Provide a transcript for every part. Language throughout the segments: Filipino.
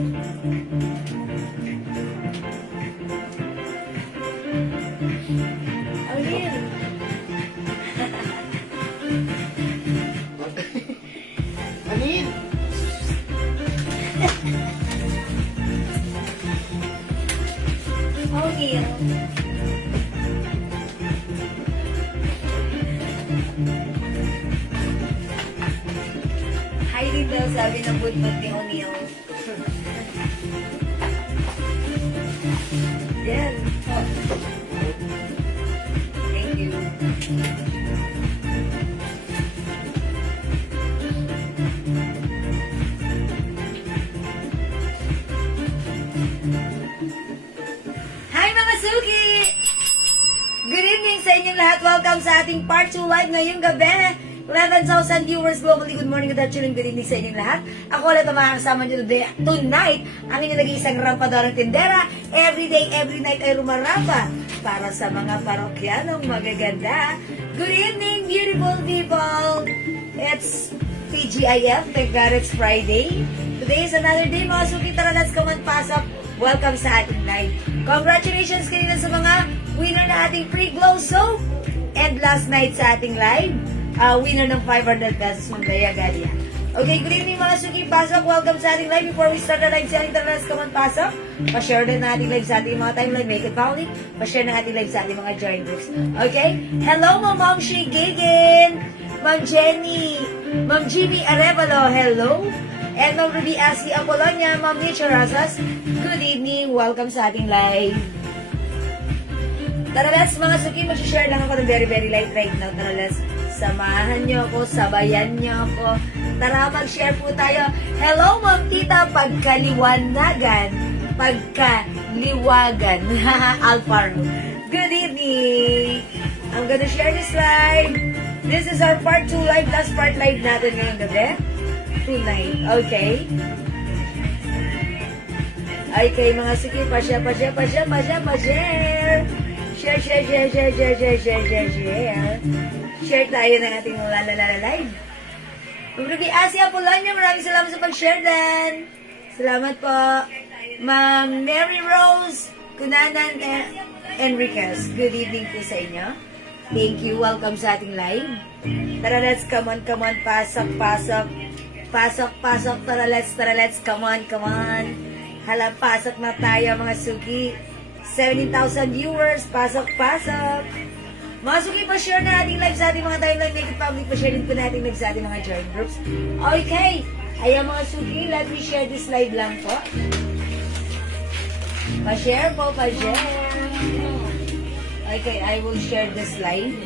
Alin? Anin? Alin? Hi din daw, sabi ng budbud ni O'Neil. Yan. Thank you. Hi mga Suki! Good evening sa inyong lahat. Welcome sa ating Part 2 Live ngayong gabi. 11,000 viewers globally. Good morning, good afternoon, good evening sa inyong lahat. Ako ulit ang makakasama nyo tonight. Ang inyong nag-iisang rampadorang tindera. Every day, every night ay rumarapa para sa mga parokyanong magaganda. Good evening, beautiful people! It's TGIF, thank God it's Friday. Today is another day, mga Suki. Tara, let's come and pasok. Welcome sa ating live. Congratulations kanina sa mga winner na ating free glow soap. And last night sa ating live, winner ng 500 pesos ng Lea Galia. Okay, good evening mga Suki. Pasok, welcome sa ating live. Before we start the live, selling the rest, come on, pasok. Pa-share din na ating live sa ating mga timeline. Make it family. Pa-share na ating live sa ating mga join groups. Okay? Hello, Ma'am Shi Gagin. Ma'am Jenny. Ma'am Jimmy Arevalo. Hello. And Ma'am Ruby Ashley Apolonia. Ma'am Nietzsche Rosas. Good evening. Welcome sa ating live. Tara, let's mga Suki. Mag-share lang ako ng very, very light right now. Tara, let's samahan niyo ako, sabayan niyo ako. Tara, mag-share po tayo. Hello, Ma'am Tita, pagkaliwanagan. Pagkaliwagan. Alfaro. Good evening. I'm gonna share this live. This is our part 2 live. Last part live natin ngayong gabi. Tonight. Okay? Okay, mga Suki, pa-share. Share. Share tayo ng ating lalala live. Ruby Asia Apolonia, maraming salamat sa pag-share din. Salamat po. Ma'am Mary Rose Cunanan Enriquez. Good evening po sa inyo. Thank you. Welcome sa ating live. Tara, let's come on. Pasok. Tara, let's come on. Hala, pasok na tayo mga Suki. 17,000 viewers. Pasok. Mga Suki, pa-share na ating live sa ating mga timeline. Make it public. Pa-share din po natin live sa ating mga join groups. Okay. Ayan mga Suki, let me share this live lang po. Pa-share po. Okay, I will share this live.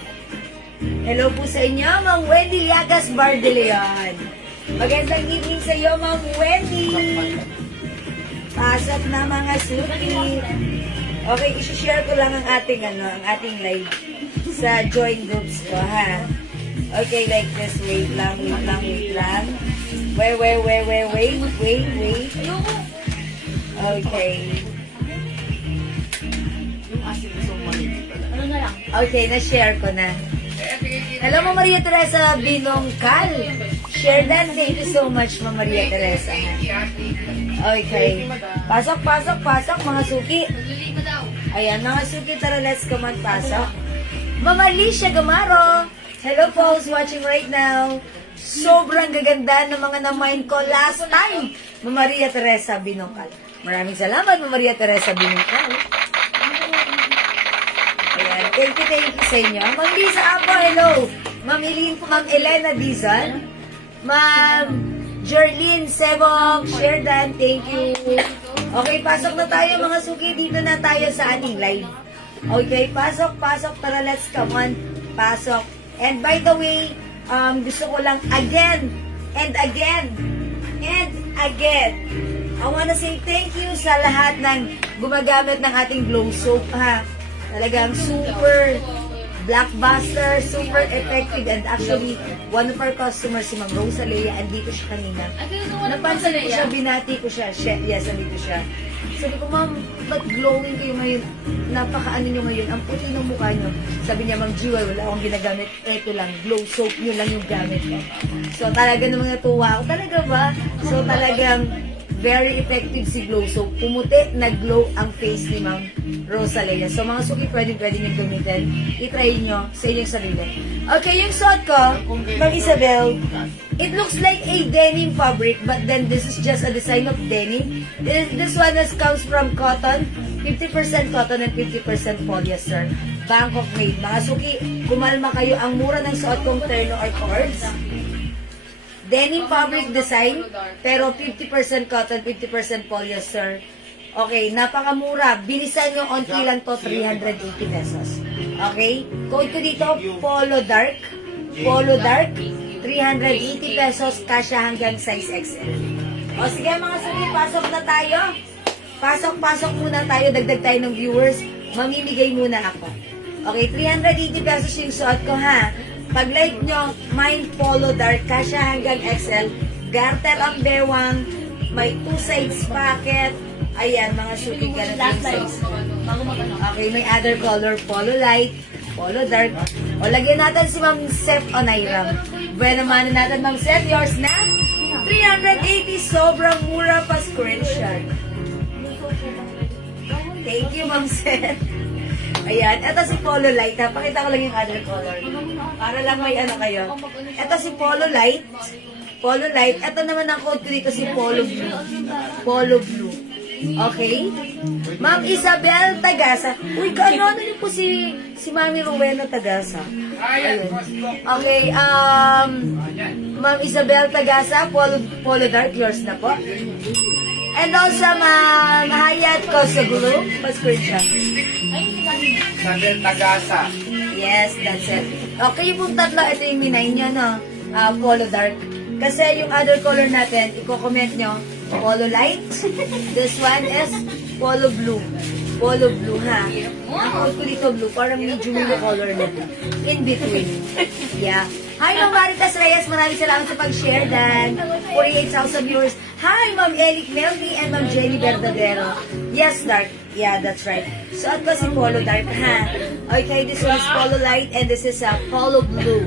Hello po sa inyo, Ma'am Wendy Llagas Bardeleon. Magandang evening sa iyo, Ma'am Wendy. Pasok na mga Suki. Okay, i-share ko lang ang ating live sa join groups ko, ha? Okay, like this. Wait lang. Wait. Okay. Okay, na-share ko na. Hello, Ma'am Maria Teresa Binongkal. Share that. Thank you so much, Ma'am Maria Teresa. Okay. Pasok, mga Suki. Ayan, mga Suki, tara, let's come on, pasok. Ma'am Alicia Gamaro. Hello po, who's watching right now. Sobrang gaganda ng mga na-mind ko last time. Ma'am Maria Teresa Binongkal. Maraming salamat, Ma'am Maria Teresa Binongkal. Ayan, thank you sa inyo. Ma'am Lisa Apo, hello. Ma'am Elena Dizon. Ma'am Jerlyn Sebong, share dan, thank you. Okay, pasok na tayo mga Suki. Dito na tayo sa ating live. Okay, pasok. Tara, let's come on. Pasok. And by the way, gusto ko lang again, I wanna say thank you sa lahat ng gumagamit ng ating glow soap, ha. Talagang super blockbuster, super effective, and actually, one of our customers, si Ma'am Rosalia, andito siya kanina. Napansin ko siya, binati ko siya. Yes, andito siya. Sabi ko, Ma'am, ba't glowing kayo ngayon? Napaka-ano nyo ngayon? Ang puti ng mukha nyo. Sabi niya, Ma'am Jiwa, wala akong ginagamit. Ito lang, glow soap nyo lang yung gamit ko. So, talaga naman natuwa ako. Talaga ba? So, talagang very effective si Glow Soap. Pumuti, nag-glow ang face ni Ma'am Rosalia. So mga suki, pwede nyo gamitin. I-try nyo sa inyong sarili. Okay, yung suot ko, Ma'am Isabel, it looks like a denim fabric, but then this is just a design of denim. This one comes from cotton, 50% cotton and 50% polyester. Bangkok made. Mga suki, kumalma kayo. Ang mura ng suot kong terno or cords. Denim fabric design, pero 50% cotton, 50% polyester. Okay, napakamura. Bilisan nyo, onti lang to, 380 pesos. Okay? Code ko dito, Polo Dark. Polo Dark, 380 pesos, kasya hanggang size XL. O sige mga suki, pasok na tayo. Pasok muna tayo, dagdag tayo ng viewers. Mamimigay muna ako. Okay, 380 pesos yung suot ko ha. Pag like nyo, mine Polo Dark, kasya hanggang XL. Garter ang bewang, may 2 sides pocket. Ayan, mga suki, ganun yung size. Okay, may other color, Polo Light, Polo Dark. O, lagyan natin si Ma'am Seth Onairam. Bueno, mana natin, Ma'am Seth, yours na? 380, sobrang mura pa, screenshot. Thank you, Ma'am Seth. Ayan, eto si Polo Light ha. Pakita ko lang yung other color. Para lang may ano kayo. Eto si Polo Light. Polo Light. Eto naman ang code ko dito si Polo Blue. Polo Blue. Okay? Ma'am Isabel Tagasa. Uy, ano niyo po si Mami Rowena Tagasa? Ayun. Okay, Ma'am Isabel Tagasa, Polo Dark, yours na po. And also, Ma'am Hayat Kosoglu. Pa-screenshot. Isabel Tagasa. Yes, that's it. Okay, yung tatlo, ito yung minay nyo, no? Polo Dark. Kasi yung other color natin, i-comment nyo, Polo Light. This one is Polo Blue. Polo Blue, ha? Ang code ko dito blue, parang medyo yung color na. In between. Yeah. Hi, Ma'am Maritas Reyes. Maraming salamat sa pag-share, Dan. 48,000 viewers. Hi, Ma'am Elic Melby and Ma'am Jenny Verdadero. Yes, Dark. Yeah, that's right. So, at pa si Polo Dark, ha? Okay, this one is Polo Light and this is Polo Blue.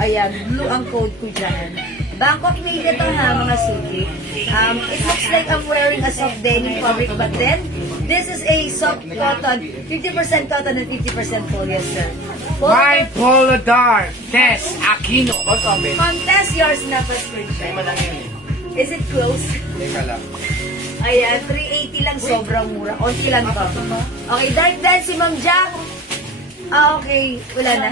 Ayan, blue ang code ko dyan. Bangkok made ito, ha, mga suki. It looks like I'm wearing a soft denim fabric, but then, this is a soft cotton. 50% cotton and 50% polyester. My Polo Dark. Tess Aquino. O, sabi. Contest yours na pa Ay, screenshot. madami yun eh. Is it close? Teka lang. Ayan, 380 lang, sobrang mura. Onti lang to. Okay, Dark Dance si Ma'am Jack. Okay. Wala na?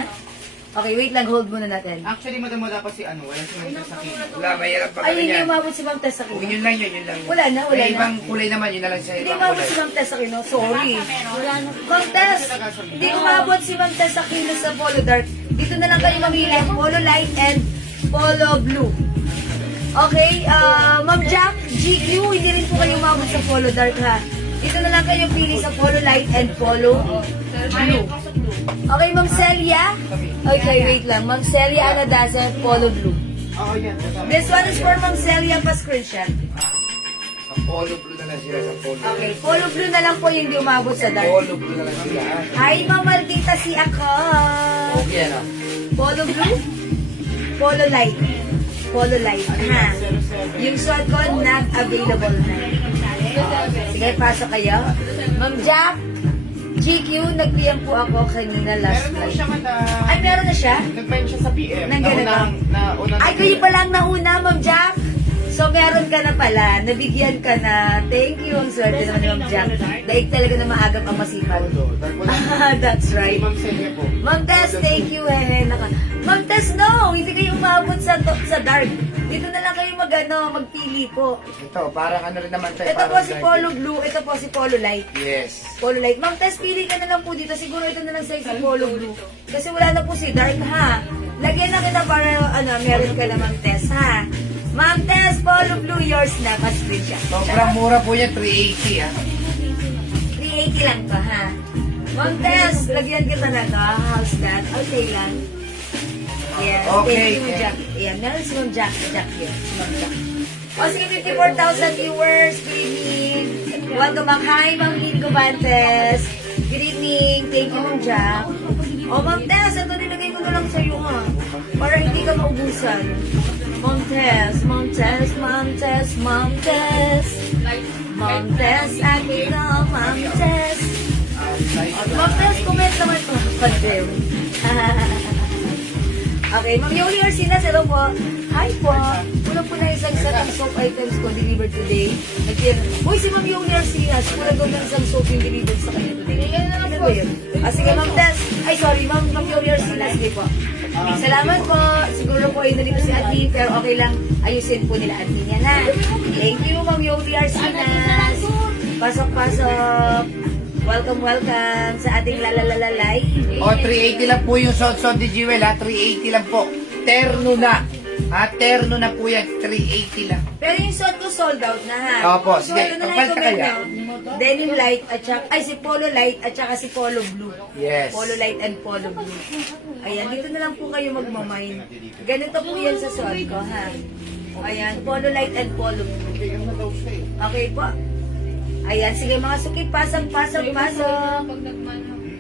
Okay, wait lang. Hold muna natin. Actually, madam, wala pa si ano, wala si Manita sa kino. Wala, mahirap pa Ay, kami hindi yan. umabot si Ma'am Tessa Kung Aquino. yun lang yun lang. Wala na, wala May na. ibang kulay naman, yun na lang sa Hindi ibang umabot si kulay. Ma'am Tessa Aquino. Sorry. Ma'am Tess, hindi umabot si Ma'am Tessa Aquino sa Polo Dark. Dito na lang kayo mamili. Polo Light and Polo Blue. Okay, Ma'am Jack, GQ, hindi rin po kayo umabot sa Polo Dark, ha? Dito na lang kayo pili sa Polo Light and Polo Blue. Okay, Ma'am Celia. Okay, wait lang. Ma'am Celia Anadasa, Polo Blue. Oo, yan. This one is for Ma'am Celia pa screenshot. Sa Polo Blue na lang sila, sa Polo. Okay, Polo Blue na lang po yung di umabot sa dark. Polo Blue na lang sila. Hi, Ma'am Maldita, si ako. Okay, ano? Polo Blue, Polo Light. Polo Light, ha? Yung suot ko, not available na. Sige, pasok kayo. Ma'am Jack, GQ, nag-PM po ako kanina last Meron po night. siya, madam. Ay, meron na siya? Nag-find siya sa PM. Nang ganito? Nauna Ay, kayo pa lang nauna, Ma'am Jack. So, meron ka na pala. Nabigyan ka na. Thank you. Ang swerte naman ni Ma'am Jack. Daig talaga na maagap ang masipag. That's right. Ma'am Celia po. Ma'am Tess, thank you. Ma'am Tess, no. Hindi kayo umabot sa dark. Dito na lang kayo magpili po. Ito, parang ano rin naman tayo. Ito po si Polo Blue. Ito po si Polo Light. Yes. Polo Light. Ma'am Tess, pili ka na lang po dito. Siguro ito na lang sa si Polo Blue. Kasi wala na po si dark, ha? Lagyan na kita para, meron ka na, Ma'am Tess, ha? Ma'am Tess, Polo Blue, yours na. Pa-screenshot. Sobrang mura po yan, 380 ah. 380 lang to, ha? Ma'am Tess, lagyan kita na to. How's that? Okay lang. Yes, Okay, thank you, okay. Jack. Ayan, meron si Ma'am Jack. Jack yun. Si Ma'am Jack. O, sige, 54,000 viewers. Good evening. Welcome back. Hi, Ma'am Lynn Gubantes. Good evening. Thank you, Ma'am Jack. O, Ma'am Tess, ito nilagay ko na lang sa'yo, ha? Para hindi ka maubusan. Montes, Montes, Montes, Montes. Montes, Aquino, Montes. Montes, comment naman po. Pag-rem. Okay, Ma'am Yoli Arsinas, hello po. Hi po. Kulang po na isang set of soap items ko delivered today. Uy, si Ma'am Yoli Arsinas, kulang daw ng isang soap yung delivered sa kanya today. Ano ba yun? Sige, Ma'am Tess. Ay, sorry, Ma'am Yoli Arsinas. Sige po. Salamat po. Siguro po ay nalito si Ati, pero okay lang. Ayusin po nila Ati niya na. Thank you, Ma'am Yoli Arsinas. Pasok-pasok. Welcome, welcome sa ating lalalalay. O, 380 lang po yung sold ni Jewel, ha? 380 lang po. Terno na. Terno na po yan. 380 lang. Pero yung suot ko sold out na ha. Opo, sige. So, ano na Pagpalta i-comment kaya? nyo? Denim light at saka, ay si polo light at saka si polo blue. Yes. Polo light and polo blue. Ayan, dito na lang po kayo magmamain. Ganito po yan sa suot ko ha. Ayan, polo light and polo blue. Okay po. Ayan, sige mga suki, pasok.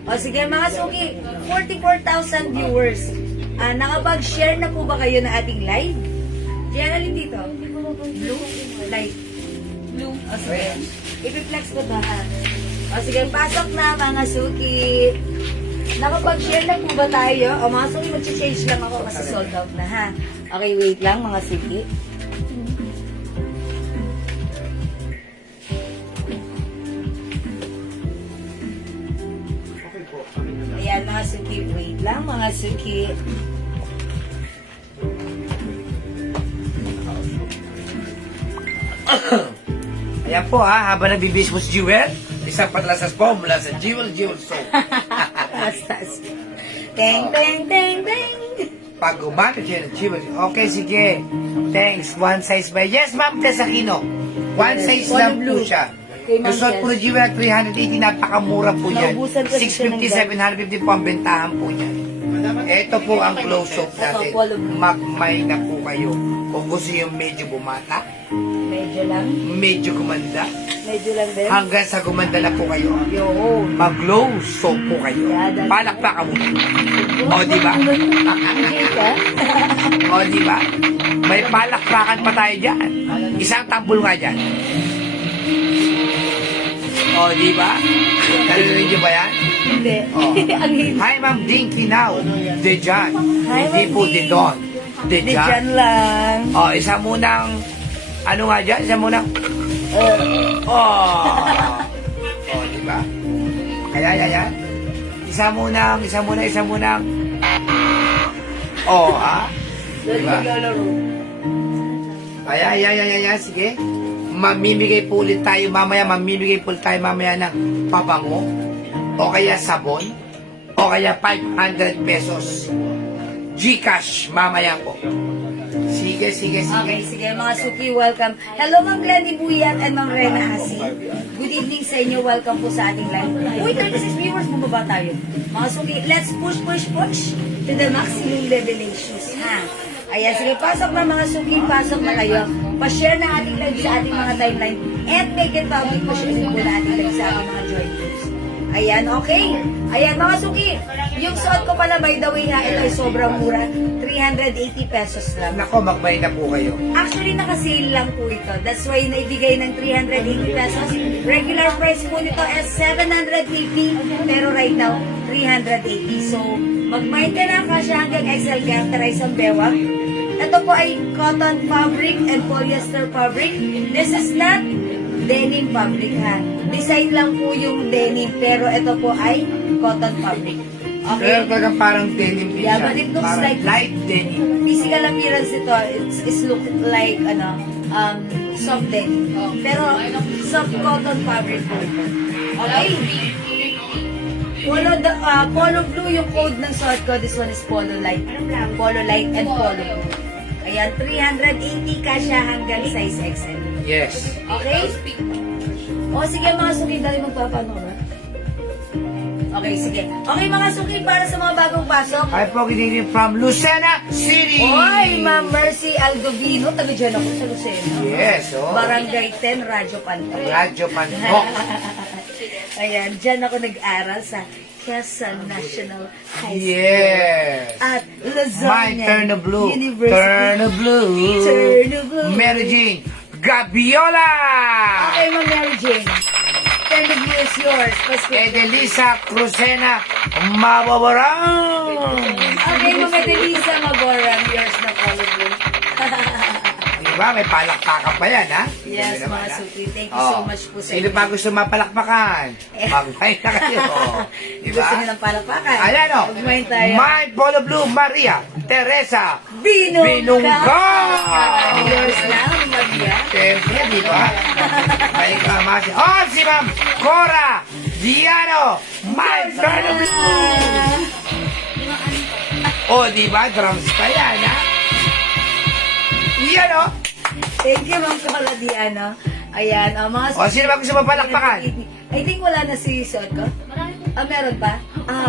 O sige mga suki, 44,000 viewers. Nakapag-share na po ba kayo na ating live? Diyan alin dito? Blue? Light? Blue. O sige. Ipiflex ko ba ha? O sige, pasok na mga suki. Nakapag-share na po ba tayo? O mga suki, mag-change lang ako kasi sold out na ha. Okay, wait lang mga suki. Ayan mga suki, wait lang mga suki. Ayan po, ha? Habang nagbibis mo si Jewel, isang patlasas po mula sa Jewel Soap. Astas. Teng, teng, teng, teng. Pag gumamit siya ng Jewel. Okay, sige. Thanks. One size ba? Yes, ma'am, Tesakino. One size lang po siya. Yung suot po ng Jewel at 380, napakamura po yan. Naubusan kasi siya ng 650, 750 po ang bentahan po niya. Ito po ang close-up natin. Magmay na po kayo. Kung gusto yung medyo bumata, Medyo lang. medyo gumanda, Medyo lang din. hanggang sa gumanda na po kayo, Yo. mag-glow soap po kayo. Palakpakan mo. O, di ba? Hindi ka? O, di ba? May palakpakan pa tayo dyan. Isang tambol nga dyan. O, di ba? Narinig niyo ba yan? Hindi. Oh. Ang hindi. Hi, Ma'am Dinky now. Dejan. Hi, Hindi Ma'am po Ding. Didon. Hindi Dejan. dyan lang. O, isa munang, ano nga dyan? Isa munang, oh, di ba? Kaya, yan. Isa munang, oh, ha? Doon Diba? maglalaro. Kaya, sige. Mamimigay po ulit tayo mamaya ng pabango, o kaya sabon, o kaya 500 pesos. Gcash, mamaya po. Sige. Okay, sige mga suki, welcome. Hello Ma'am Glenny Buyat and Ma'am Rena Asi. Good evening sa inyo, welcome po sa ating live. Uy, 36 viewers, bumaba tayo. Mga suki, let's push to the maximum revelations, ha? Ayan, sige, pasok na mga suki, pasok na kayo. Pa-share na ating live sa ating mga timeline and make it public po share po na ating live sa ating mga join groups. Ayan, okay? Ayan, mga suki, yung suot ko pala by the way ha, ito ay sobrang mura. 380 pesos lang. Nako, magmay na po kayo. Actually, naka-sale lang po ito. That's why naibigay ng 380 pesos. Regular price po nito is 750, pero right now, 380. So, mag-mind ka na kasi hanggang XL characterize ang bewang. Ito po ay cotton fabric and polyester fabric. This is not denim fabric ha. Design lang po yung denim, pero ito po ay cotton fabric. Pero Okay? talagang parang denim din Yeah, siya. but it looks Parang like- light denim. Physical appearance ito, it's look like, soft denim. Pero, soft cotton fabric po. Okay? Polo blue yung code ng suot ko. This one is polo light. Polo light and polo blue. Ayan, 380 kasya hanggang size XL. Yes. Okay? O sige mga suki, dali magpapano ba? Okay, sige. Okay mga suki, para sa mga bagong pasok. Ay po, ginigin from Lucena City. Oy, Ma'am Mercy Aldovino, taga dyan ako sa Lucena. Yes, oh. Barangay 10, Radyo Pantok. Radyo Pantok. Ayan, dyan ako nag-aral sa Quezon National High School. Yes. At My Lasagna turn of blue. University. Turn of blue. Turn of blue. Mary Jane Gabiola. Okay, Ma'am Mary Jane. Turn of blue is yours. Pasko. Edelisa Crucena Mababarang. Okay, Ma'am Edelisa Maborang, yours na follow blue. Diba? May palakpakan pa yan, ha? Yes, Hindi naman, mga ha? suki. Thank you so Oh. much po sa Sino inyo. ba gusto mapalakpakan? Eh. Mag-wine na kayo. Diba? Gusto nilang palakpakan? Ayan, o. Mag-wine tayo. My Polo Blue Maria Teresa Binungka! Binungka! Yours na, Maria. Siyempre, di ba? May kamasi. Oh, si Ma'am Cora Diano! My turn of blue! Oh, di ba? Drums pa yan, ha? Yan, oh! Thank you, Ma'am Kaladiano. Ayan, mga O, sino ba gusto mapalakpakan? I think wala na si Sotko. Meron pa?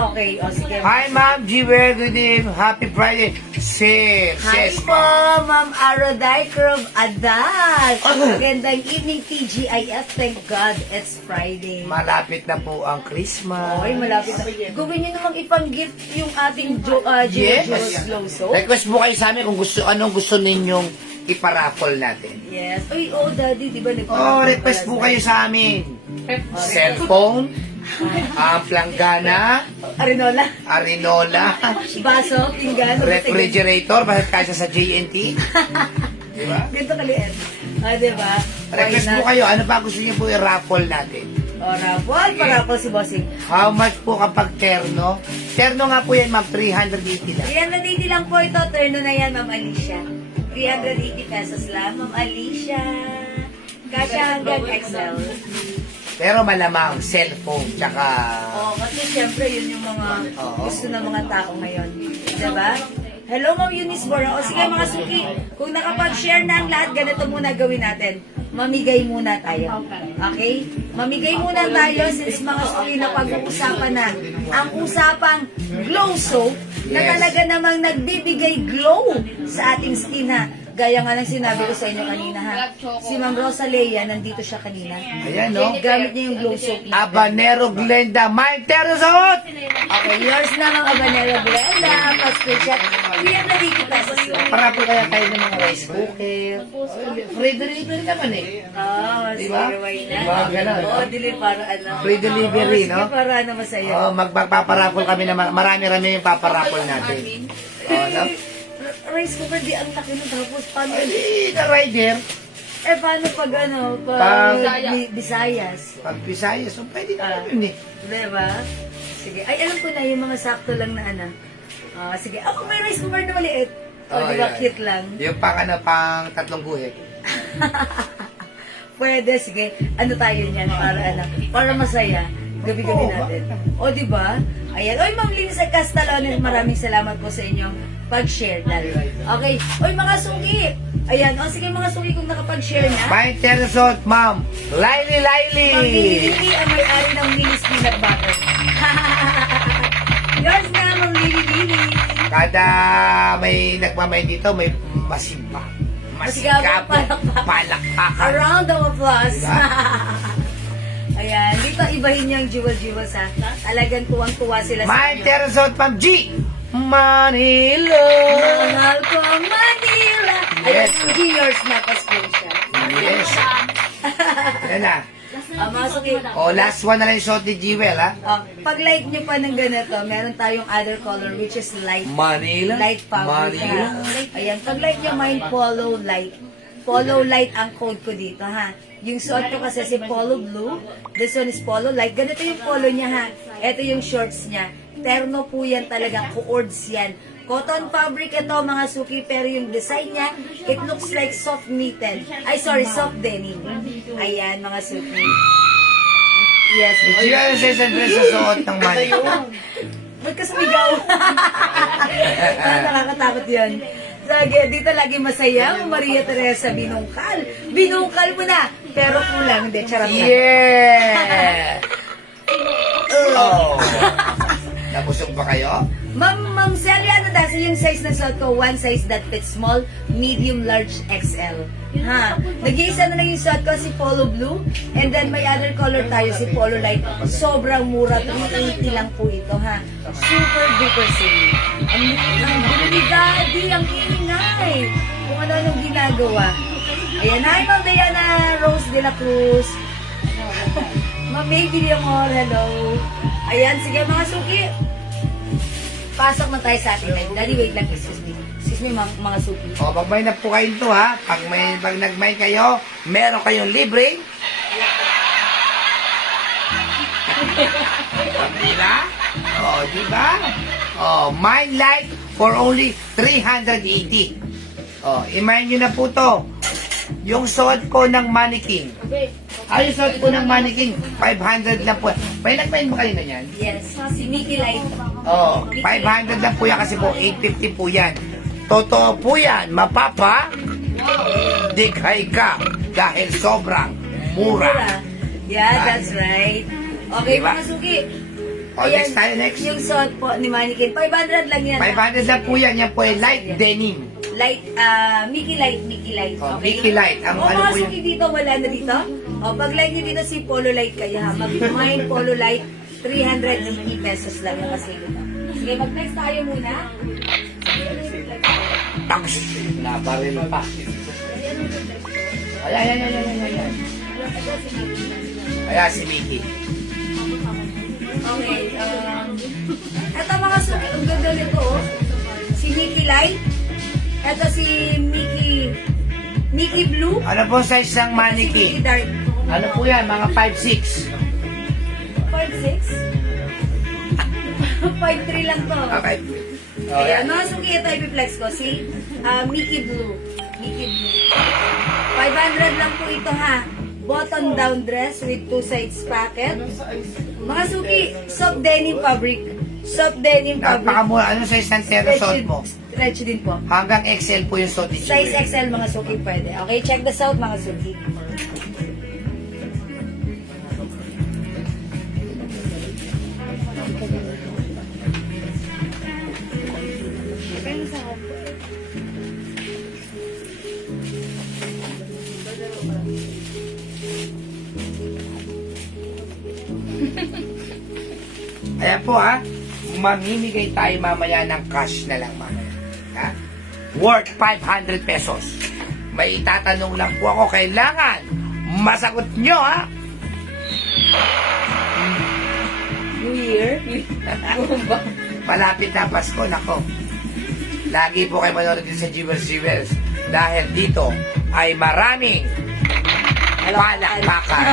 Okay. O, sige. Hi, Ma'am Jiwer. Good evening. Happy Friday. Hi Ses po, Ma'am Aroday Krov Adal. Magandang evening, TGIF. Thank God it's Friday. Malapit na po ang Christmas. Oy, malapit na. Gawin niyo namang ipang-gift yung ating Yes. Jules Glow Soap. Request mo kayo sa amin kung anong gusto ninyong iparaffle natin. Yes. Uy, Daddy, di ba? Oh, request po kayo sa amin. Cellphone, planggana, Arinola. arinola, Baso, pinggan. refrigerator, bakit kasya sa JNT? Diba? Ganito kaliit. Di ba? Request po kayo, ano ba gusto niyo po i-raffle natin? O, raffle. Pa-raffle si Bossing. How much po kapag terno? Terno nga po yan, ma'am, 380 lang. 380 lang po ito. Turno na yan, Ma'am Alicia. 380 pesos lang, Ma'am Alicia. Kasya hanggang XL. Pero malamang cellphone, tsaka... Kasi syempre yun yung mga Oo. gusto ng mga tao ngayon. Diba? Hello, Ma'am Eunice Bora. O sige, mga suki, kung nakapag-share na ang lahat, ganito muna gawin natin. Mamigay muna tayo. Okay? Mamigay muna tayo since mga suki na pag-uusapan na ang usapang glow soap na Yes. talaga namang nagbibigay glow sa ating skin ha. Gaya nga lang sinabi ko sa inyo kanina ha. Si Ma'am Rosalea, nandito siya kanina. Ayan, no? Gamit niya yung glow soap niya. Habanero Glenda, my ternosot! Okay, yours na mga Habanero Blenda. Paspecha. 380 pesos lang. Para po kaya tayo ng mga rice cooker. Free delivery naman eh. Diba? Diba, ganun, no? Dili para ano. Free delivery, Sige, no? para ano masaya. Oh, magpaparapol kami na marami-rami yung paparapol natin. Oh, no? Rice cooker, di ang laki nun. Tapos paano? Ay, the rider. Paano pag ano? Visayas. Pag Visayas, so pwede naman yun eh. Diba? Sige. Ay, alam ko na yung mga sakto lang na ano. Sige. Ako may rice cooker na maliit. Diba? yan. Cute lang. Yung pang 3 guhit. Pwede, sige. Ano tayo niyan para ano? Para masaya. Gabi-gabi Oo, natin. O, di ba? Ayan. Oy, Ma'am Linsa Castalones, maraming salamat po sa inyong pag-share dahil. Okay. Oy, mga suki. Ayan. O, sige mga suki kung nakapag-share na. My ternosot, ma'am. Laili. Ma'am Lili ang may-ari ng Lily's Peanut Butter. Yours na, Ma'am Lili. Kada may nagmamay dito, may masimba. Masigap. Palakpakan. Palakpakan. A round of applause. Diba? Ayan. Dito ibahin niyo ang jewel sa. Talagang tuwang-tuwa sila sa My inyo. ternosot, ma'am G. Manila. Mahal ko ang Manila. Ayan, Yes. yung yours na pa-screenshot. Yes. Yan na. Mga suki. O, last one na lang yung shot ni Jewel, ha? Pag-like nyo pa ng ganito, meron tayong other color which is light. Manila. Light paprika. Ayan, pag-like nyo mine Polo Light. Polo Light ang code ko dito, ha? Yung suot ko kasi si Polo Blue. This one is Polo Light. Ganito yung polo niya, ha? Ito yung shorts niya. Terno po yan talaga. Coords yan. Cotton fabric ito, mga suki. Pero yung design niya, it looks like soft knitted. Ay, sorry, soft denim. Ayan, mga suki. Yes. Jewel sa isang dress sa suot ng Manila. Ba't ka sumigaw? Nakakatakot yun. Sige, dito lagi masaya. Maria Teresa Binungkal. Binungkal mo na. Pero kulang. Hindi, charot na. Yeah! Oh. Nabusog ba kayo? Ma'am Celia, ano dahil yung size na suot ko, one size that fits small, medium, large, XL. Ha? Nag-iisa na lang yung suot ko, si Polo Blue. And then may other color tayo, si Polo Light. Sobrang mura, 380 lang po ito, ha? Super duper sale. Ang gulo ni Daddy, ang ingay. Kung ano-anong ginagawa. Ayan, hi Ma'am Diana Rose de la Cruz. Ma'am May Villamor, hello. Ayan, sige mga suki. Pasok na tayo sa ating live. Daddy, wait lang, excuse me. Excuse me, mga suki. O, pag may na po kayo ito ha, pag nagmay kayo, meron kayong libre. Diba? O, diba? O, Mind Light for only 380. O, imayin nyo na po to. Yung suot ko ng mannequin. Ay, yung suot ko ng mannequin, 500 lang po. May nagmayin mo kanina yan? Yes, si Mickey Light. Oh, 500 lang po yan kasi po 850 po yan. Totoo po yan, mapapa dighay ka dahil sobrang mura. Yeah, that's right. Okay, Diba? mga suki. O, next tayo, next. Yung suot po ni Mannequin, 500 lang yan. 500 lang po yan, yan po ay light denim. Light, Mickey Light. Oh, Mickey Light. Ang ano mga po yun? suki dito, wala na dito. O, pag like nyo dito si Polo Light kayo ha. Mag-mine Polo Light, 380 pesos lang yung kasi dito. Sige, mag-next tayo muna. Taks! Nabaril pa. Ayan. Ayan si Mickey. Okay, eto mga suki, ang ganda nito oh. Si Mickey Light. Eto si Mickey Blue. Ano po size ng Si Mickey mannequin? Dark. Ano po yan? Mga 5'6". 5'6". 5'3 lang to. Okay. Ayan, mga suki, ito i-flex ko. Si Mickey Blue. 500 lang po ito ha. Button down dress with two sides pocket. Mga suki, soft denim fabric. Soft denim fabric. Napakamura. Ano size ng terra suot mo? Stretch din po. Hanggang XL po yung suot ni Size Jewel. XL mga suki pwede. Okay, check this out mga suki. Ayan po ha, mamimigay tayo mamaya ng cash na lang mamaya. Ha? Worth 500 pesos. May itatanong lang po ako, kailangan masagot nyo ha. New Year? Malapit na Pasko, nako. Lagi po kayo manonood din sa Jewels dahil dito ay maraming palakpakan.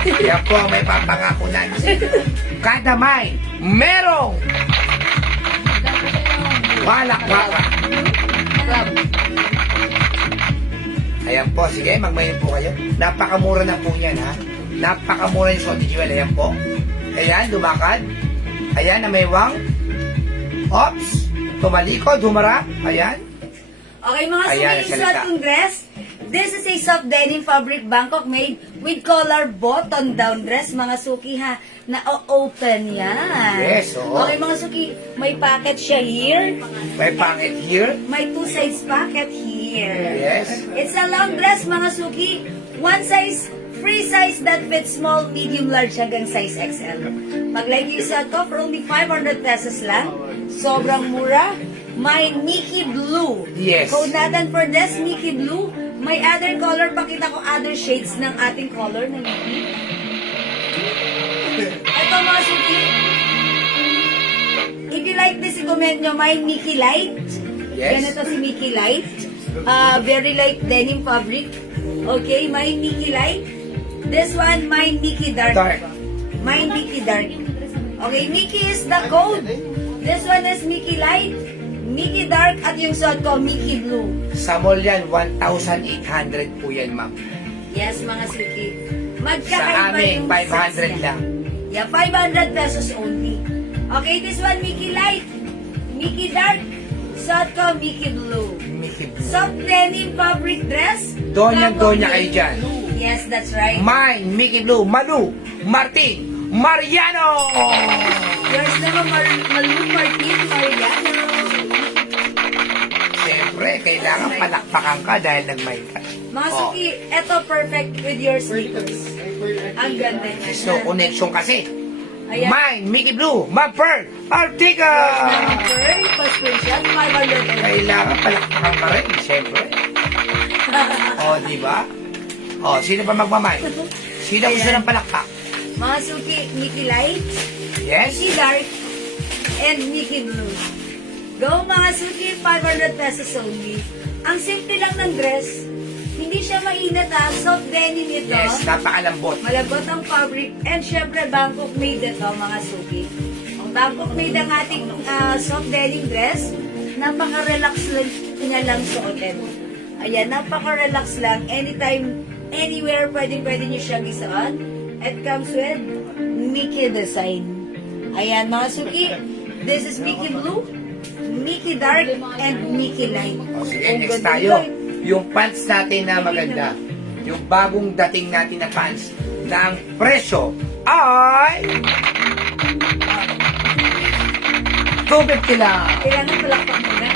Yan po ang may papangako namin. Kada may merong palakpakan. Ayan po, sige, magmayin po kayo. Napakamura na po yan, ha? Napakamura yung suot ni Jewel. Ayan po. Ayan, lumakad. Ayan, na may wang. Ops. Tumalikod, humarap. Ayan. Okay, mga Ayan, suki, salita. suot kong dress. This is a soft denim fabric Bangkok made with collar button down dress, mga suki ha, na open yan. Yes, oo. Okay, mga suki, may pocket siya here. May pangit here. May two sides pocket here. Yes. It's a long dress, mga suki. One size, free size that fits small, medium, large, hanggang size XL. Pag like you sa to, for only 500 pesos lang. Sobrang mura. May Mickey Blue. Yes. Code natin for this, Mickey Blue. May other color. Pakita ko other shades ng ating color na Mickey. Ito mga suki. If you like this, i-comment nyo, may Mickey Light. Yes. Ganito si Mickey Light. Very light denim fabric. Okay, may Mickey Light. This one, my Mickey Dark. Dark. My Mickey Dark. Okay, Mickey is the code. This one is Mickey Light, Mickey Dark, at yung suot ko, Mickey Blue. Sa mall yan, 1,800 po yan, ma'am. Yes, mga suki. Sa Magkakaiba amin, yung 500 size niya. lang. Yeah, 500 pesos only. Okay, this one, Mickey Light, Mickey Dark, suot ko, Mickey Blue. Mickey Blue. Soft denim fabric dress. Donya Bangkok kayo made dyan. blue. Yes, that's right. Mine, Mickey Blue, Malu, Martin, Mariano! Yours naman, Malu Martin Mariano. Siyempre, kailangan palakpakan ka dahil nagmay ka. Mga Oh. Suki, eto perfect with your sneakers. Ang ganda niya. So, connection kasi. Ayan. Mine, Mickey Blue, Mapper, Artica! Pearl, pa-screenshot, 500 pesos. Kailangan palakpakan ka rin, siyempre. O, di ba? O, sino pa magmamay? Sino gusto ng palakpak? Mga Suki, Mickey Light, Yes? Mickey Dark, and Mickey Blue. Go mga Suki, 500 pesos only. Ang simple lang ng dress, hindi siya mainit ha, soft denim ito. Yes, napakalambot. Malambot ang fabric, and syempre Bangkok made ito mga Suki. Ang Bangkok made ang ating soft denim dress, napaka-relax lang niya lang suotin. Ayan, napaka-relax lang. Anytime, anywhere, pwede niyo siyang isuot. It comes with Mickey design. Ayan mga Suki, this is Mickey Blue, Mickey Dark, and Mickey Light. O, sige, Ang next ganda tayo. nito. Yung pants natin na maganda. Yung bagong dating natin na pants na ang presyo ay 250 lang. Kailangan palakpak muna.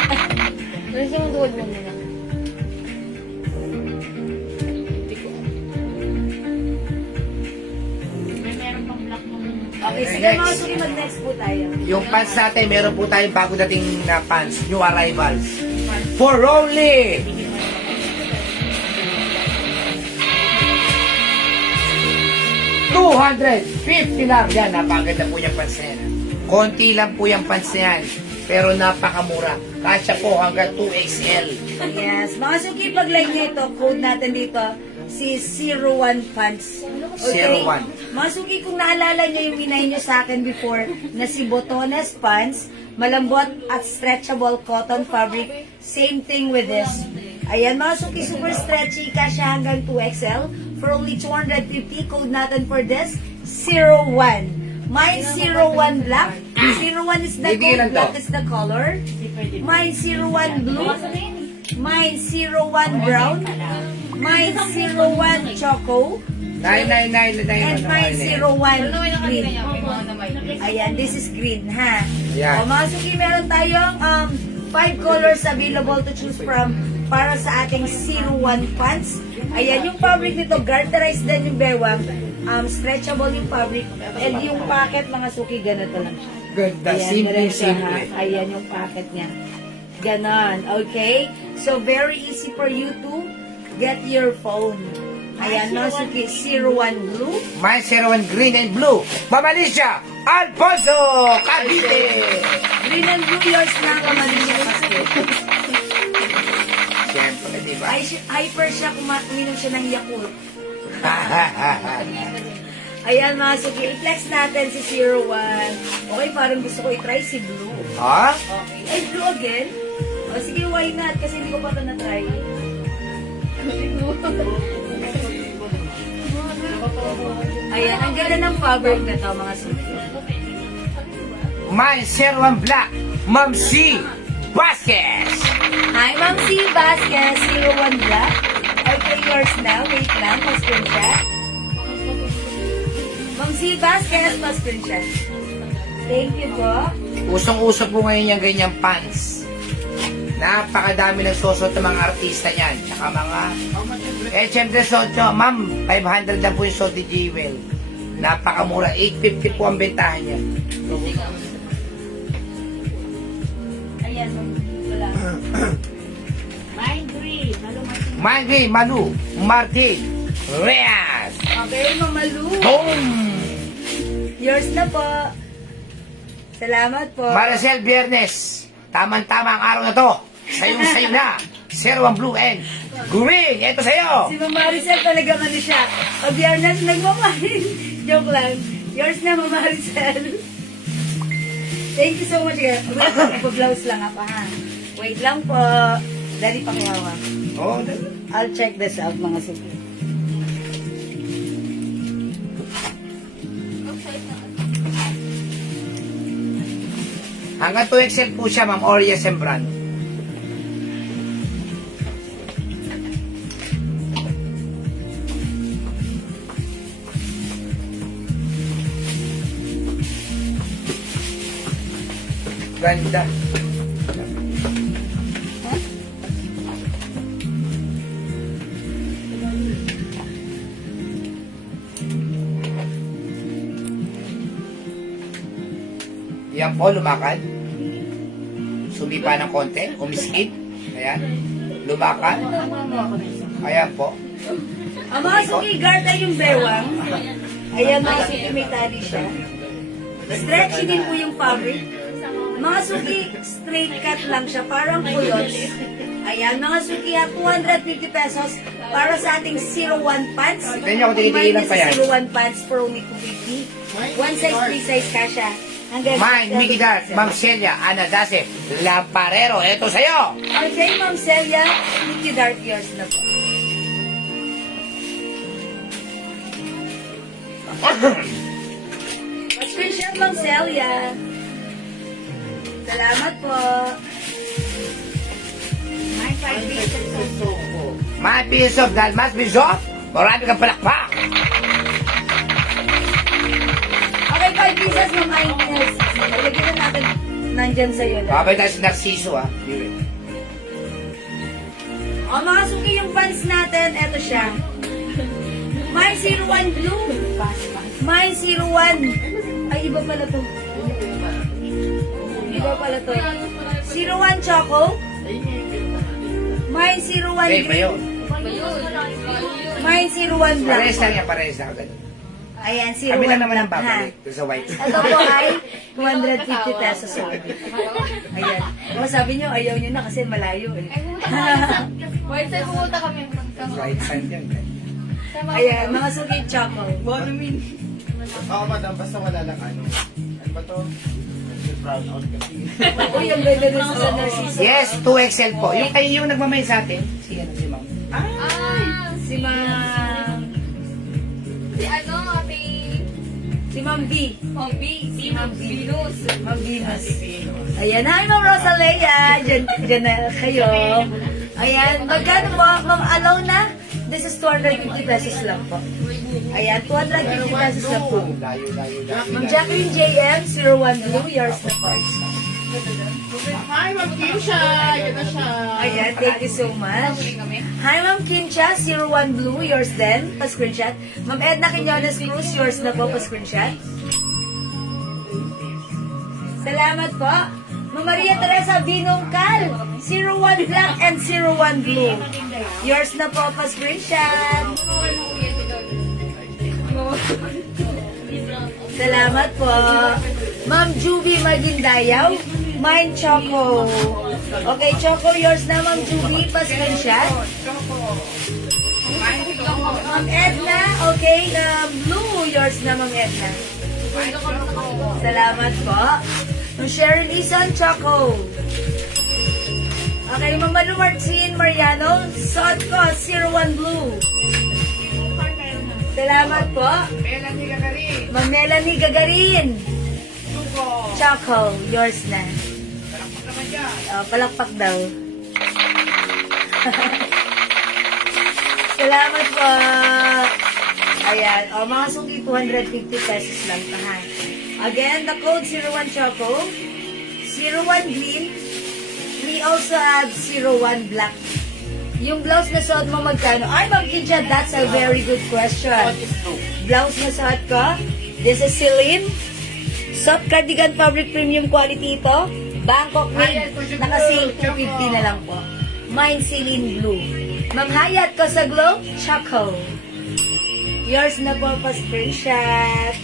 Ano siya mong mo muna? May meron pang black mo. Okay, sige Next. mga Suki, mag-next po tayo. Yung pants natin, meron po tayong bago dating na pants, new arrivals. For only 250 lang. Yan, napakaganda po yung pants na yan. Konti lang po yung pants na yan. Pero napakamura. Kasya po hanggang 2XL. Yes. Mga Suki, pag-like nyo ito, code natin dito, si 01 Pants. Okay? 01. Mga Suki, kung naalala nyo yung winahin nyo sa akin before na si Botones Pants, malambot at stretchable cotton fabric, same thing with this. Ayan, mga Suki, super stretchy, kasya hanggang 2XL for only 250. Code natin for this, 01. Mine 01 black. 01 is the Bibigyan lang code, black to. is the color. Mine 01 blue. Mine 01 brown. Mine 01 choco. 999 And mine 01 green. Green. Ayan, this is green, ha? Ayan. O mga Suki, meron tayong 5 colors available to choose from para sa ating 01 pants. Ayan, yung fabric nito, garterized din yung bewang. Stretchable yung fabric. And yung packet, mga Suki, ganito lang siya. Ganda, Ayan, simple, diretso, ha? simple. Ayan yung packet niya. Ganon, okay? So, very easy for you to get your phone. Ayan, mga Suki, 01 blue. My 01 green and blue. Mamalisya, Alfonso Cavite. Green and blue yours na Malaysia basket. Siyempre, di ba? Ay, hyper siya kung uminom siya ng Yakult. Ayan mga Suki, i-flex natin si 01. Okay, parang gusto ko i-try si blue. ha? Okay. Ay, blue again? O sige, why not? Kasi hindi ko pa ito na-try. Ayan, ang ganda ng fabric na to mga Suki. My 01 black, Ma'am C. Vasquez. Hi, Ma'am C. Vasquez, 01 Black. Okay, yours now. Wait lang, pa-screenshot. Ma'am C. Vasquez, pa-screenshot. Thank you po. Usong-uso po ngayon yung ganyang pants. Napakadami ng susot ng mga artista niyan. Tsaka mga... siyempre suot nyo, ma'am, 500 lang po yung suot ni Jewel. Napakamura. 850 po ang bentahan niya. Ayan, wala. Mine green. Ano Martin? Mangi, Manu, Martin, Reyes. Okay, Mamalu. Boom! Yours na po. Salamat po. Maricel Viernes. Tama-tama ang araw na to. Sayong-sayo na. 01 blue and green. Ito sa'yo. Si Ma'am Maricel talaga ano siya. Pag Biyernes, nagmamahal. Joke lang. Yours na, Ma'am Maricel. Thank you so much. Ipa-blouse lang ako, ha? Wait lang po. Dali pakihawa. Oh, I'll check this out, mga Suki. hanggang 2XL po siya, Ma'am Oria Sembrano. Ganda. Yan po, lumakad. Sumipa ng konti, umiskip. Ayan. Lumakad. Ayan po. Ang mga suki guard ay yung bewang. Ayan, mga suki, may tali siya. Stretchy din po yung fabric. Mga suki, straight cut lang siya, parang kulos. Ayan, mga suki, 250 pesos para sa ating 01 pants. Tignan niyo kung tinitigilan pa yan. 01 pants for only 250. One size, free size kasha. Hanggang Mine, Mickey Dart, Ma'am Celia, Ana Dase, Lamparero, eto sa'yo! Okay, Ma'am Celia, Mickey Dart, yours na po. Screenshot, Ma'am Celia. Salamat po. My 5 pieces of My piece of Dalmas Bishop, marami kang palakpak! Okay, 5 pieces, Ma'am Agnes. Ilagyan na natin nandyan sa'yo. Babay tayo si Narciso, ha? O, mga suki yung pants natin, eto siya. My 01 blue. My 01. Ay, iba pala to. Iba pala to. 01 choco. My 01 Okay, ba yun? green. My 01 black. Parehas lang yan, parehas lang. Ganun. Ayan, 01 Kami lang naman ang black, ha? babalik. Doon sa white. Ito po ay 250 pesos lang. Ayan. O, sabi nyo, ayaw nyo na kasi malayo eh. White side pumunta kami. White sand yan. Ayan, mga suki choco. Oo, madam, basta wala lang ano. Ano ba to? Brown out kasi. Uy, ang ganda din sa Narciso. Yes, 2XL po. Yung kayo yung nagmamay sa atin. Si ano, si Ma'am. Si Ma'am... Si ano, ate... Si Ma'am B. Ma'am B. Si Ma'am Venus. Ma'am Venus. Ayan, hi Ma'am Rosalea. Diyan na kayo. Ayan, magkano po? Ma'am, allow na? This is 250 pesos lang po. Ayan, 250 pesos lang po. Layo. Ma'am Jacqueline JM, 01 Blue, yours na po. Hi, Ma'am Kim siya. Yan na siya. Ayan, thank you so much. Hi Ma'am Kincha, 01 Blue, yours din, pa-screenshot. Ma'am Edna Quinones Cruz, yours na po, pa-screenshot. Salamat po. Ma'am Maria Teresa Binongkal, 01 Black and 01 Blue. Yours na po, pa-screenshot. Salamat po. Ma'am Juby Magindayaw, mine Choco. Okay, Choco, yours na Ma'am Juby, pa-screenshot. Ma'am Edna, okay, Blue, yours na Ma'am Edna. Salamat po. Ma'am Sharon Isan, Choco. Okay, Ma'am Malu Martin Mariano, suot ko, 01 Blue. Salamat po. Melanie Gagarin. Ma'am Melanie Gagarin. Suko. Choco, yours na. Palakpak naman yan. Palakpak daw. Salamat po. Ayan. Mga suki, 250 pesos lang pa, ha. Again, the code 01 Choco, 01 Green. We also have 01 Black. Yung blouse na suot mo magkano? Ay, Ma'am Kincha, that's a very good question. Blouse na suot ko. This is Celine. Soft cardigan fabric premium quality ito. Bangkok made. Naka-sale 250 na lang po. Mine Celine Blue. Ma'am Hayat ko sa Glow, Choco. Yours na po pa screenshot.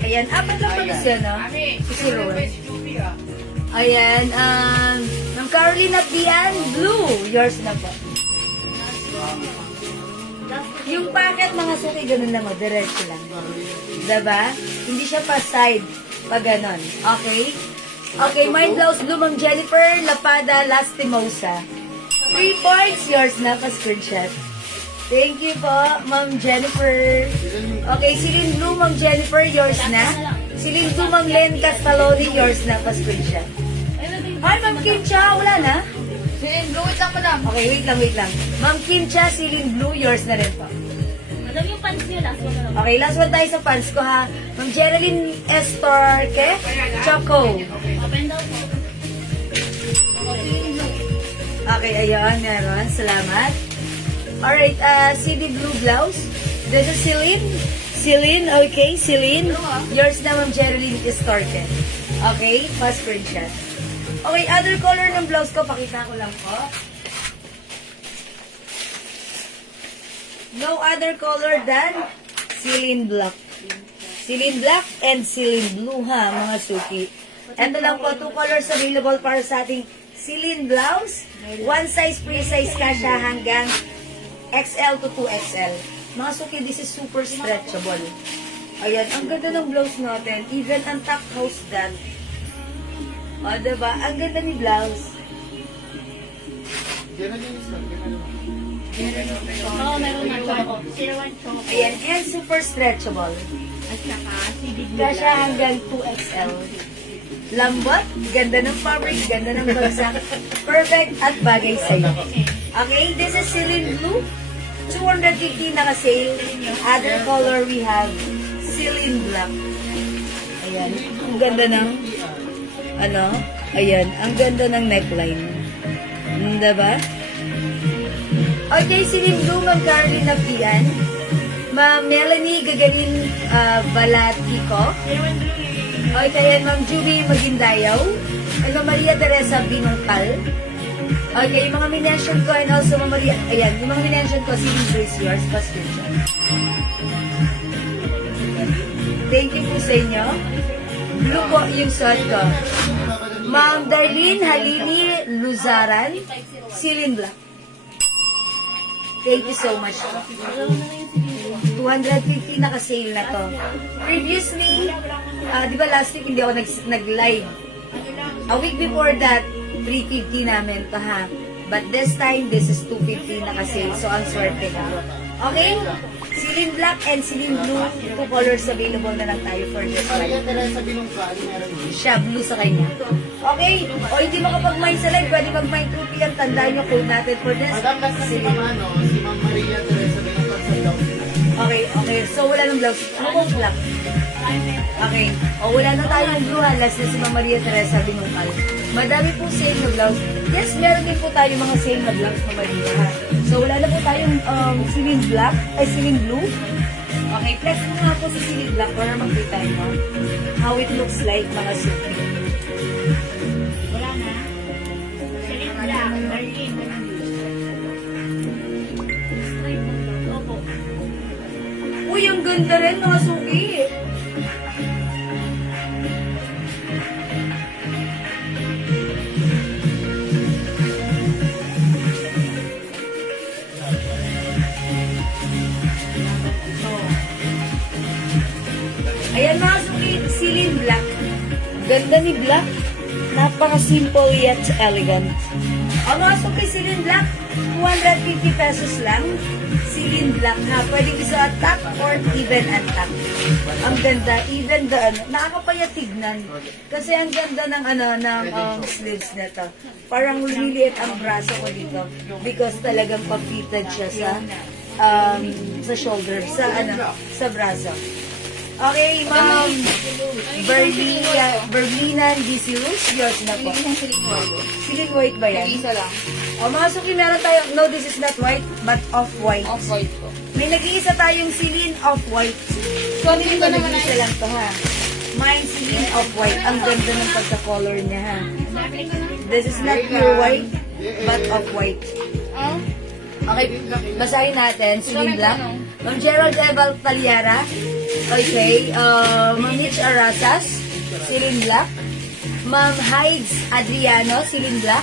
Ayan, apat lang pa siya, no? Zero. Ayan, Ma'am Carolina Pian, Blue. Yours na po. Yung packet, mga suki, ganun lang, diretso lang. Diba? Hindi siya pa side, pa ganon. Okay? Okay, mine blouse blue, Ma'am Jennifer Lapada Lastimosa. 3 points, yours na, pa-screenshot. Thank you po, Ma'am Jennifer. Okay, Celine Blue, Ma'am Jennifer, yours na. Celine Blue, Ma'am Len Castalodi, yours na, pa-screenshot. Hi, Ma'am Kim Cha, wala na? Celine Blue, wait lang pa lang. Okay, wait lang. Ma'am Kim Cha, Celine Blue, yours na rin po. Madam yung pants niyo, last one na lang. Okay, last one tayo sa pants ko ha. Ma'am Geraldine Estorque, Choco. Open daw po. Okay, ayun, meron. Salamat. Alright, CD Blue Blouse. This is Celine. Celine, okay, Celine. Yours na, Ma'am Geraldine Estorque. Okay, fast screenshot. Okay, other color ng blouse ko, pakita ko lang po. No other color than Celine Black. Celine Black and Celine Blue ha, mga suki. Ito lang po, 2 colors available para sa ating Celine blouse. One size, free size ka siya hanggang XL to 2XL. Mga suki, this is super stretchable. Ayan, ang ganda ng blouse natin. Even ang top house done. O, diba? Ang ganda ni blouse. Gano'n yung isa. Oo, meron na choco. 01 choco. Ayan, and super stretchable. At saka, CD Blue Kasya hanggang 2XL. Lambot, ganda ng fabric, ganda ng bagsak. Perfect at bagay sa'yo. Okay, this is Celine Blue. 250 naka-sale. Other color we have Celine Black. Ayan, ang ganda ng ayan, ang ganda ng neckline. Diba? Okay, Celine Blue, Ma'am Carolina Pian. Ma'am Melanie Gaganin Balatiko. Okay, and Ma'am Juby Magindayaw. And Ma'am Maria Teresa Binungkal. Okay, yung mga minention ko and also Ma'am Maria, ayan, yung mga minention ko, Celine Blue is yours, pascription. Thank you po sa inyo. Blue po yung suot ko. Ma'am Darlene Halili Luzaran, Celine Black. Thank you so much. 250 naka-sale na to. Previously, di ba last week hindi ako nag-live? A week before that, 350 namin to ha. But this time, this is 250 naka-sale. So, ang swerte ko. Okay? Celine Black and Celine Blue, 2 colors available na lang tayo for this Maria live. Teresa Binungkali, meron din. Siya, blue sa kanya. Okay? O hindi makapag-mind sa live, pwede mag-mind 2 p.m. Tandaan nyo, code natin for this. Madam, basta si Ma'am si Ma'am Maria Teresa Binungkali sa blouse. Okay, okay. So, wala nang blouse. Ano pong black? Okay. O, wala na tayong blue ha. Last na si Ma'am Maria Teresa Binungkal. Madami po sale na blouse. Yes, meron din po tayo mga sale na blouse na Maria ha. So, wala na po tayong Celine Black, ay Celine Blue. Okay, flex mo nga po si Celine Black para makita nyo how it looks like mga suki. Wala na. Celine Black. Darlene. Straight mo lang. Opo. Uy, ang ganda rin mga suki. Ayan mga suki, Celine Black. Ganda ni Black. Napaka-simple yet elegant. Ang mga suki, Celine Black, 250 pesos lang. Celine Black ha. Pwede isa top or even at top. Ang ganda, even the nakakapaya tignan. Kasi ang ganda ng sleeves nito. Parang liliit ang braso ko dito because talagang pa-fitted siya sa shoulder, sa braso. Okay, Ma'am Berlina Disius, yours na po. Celine white ba yan? Isa lang. O mga suki, meron tayo, no, this is not white, but off-white. Off-white po. May nag-iisa tayong Celine off-white. So, hindi ko nag-iisa lang to ha. Mine Celine off-white. Ang ganda ng pagka-color niya ha. This is not pure white, but off-white. Okay, basahin natin. Celine Black. Ma'am Gerald Eval Taliara. Okay. Ma'am Mitch Arasas. Celine Black. Ma'am Hides Adriano. Celine Black.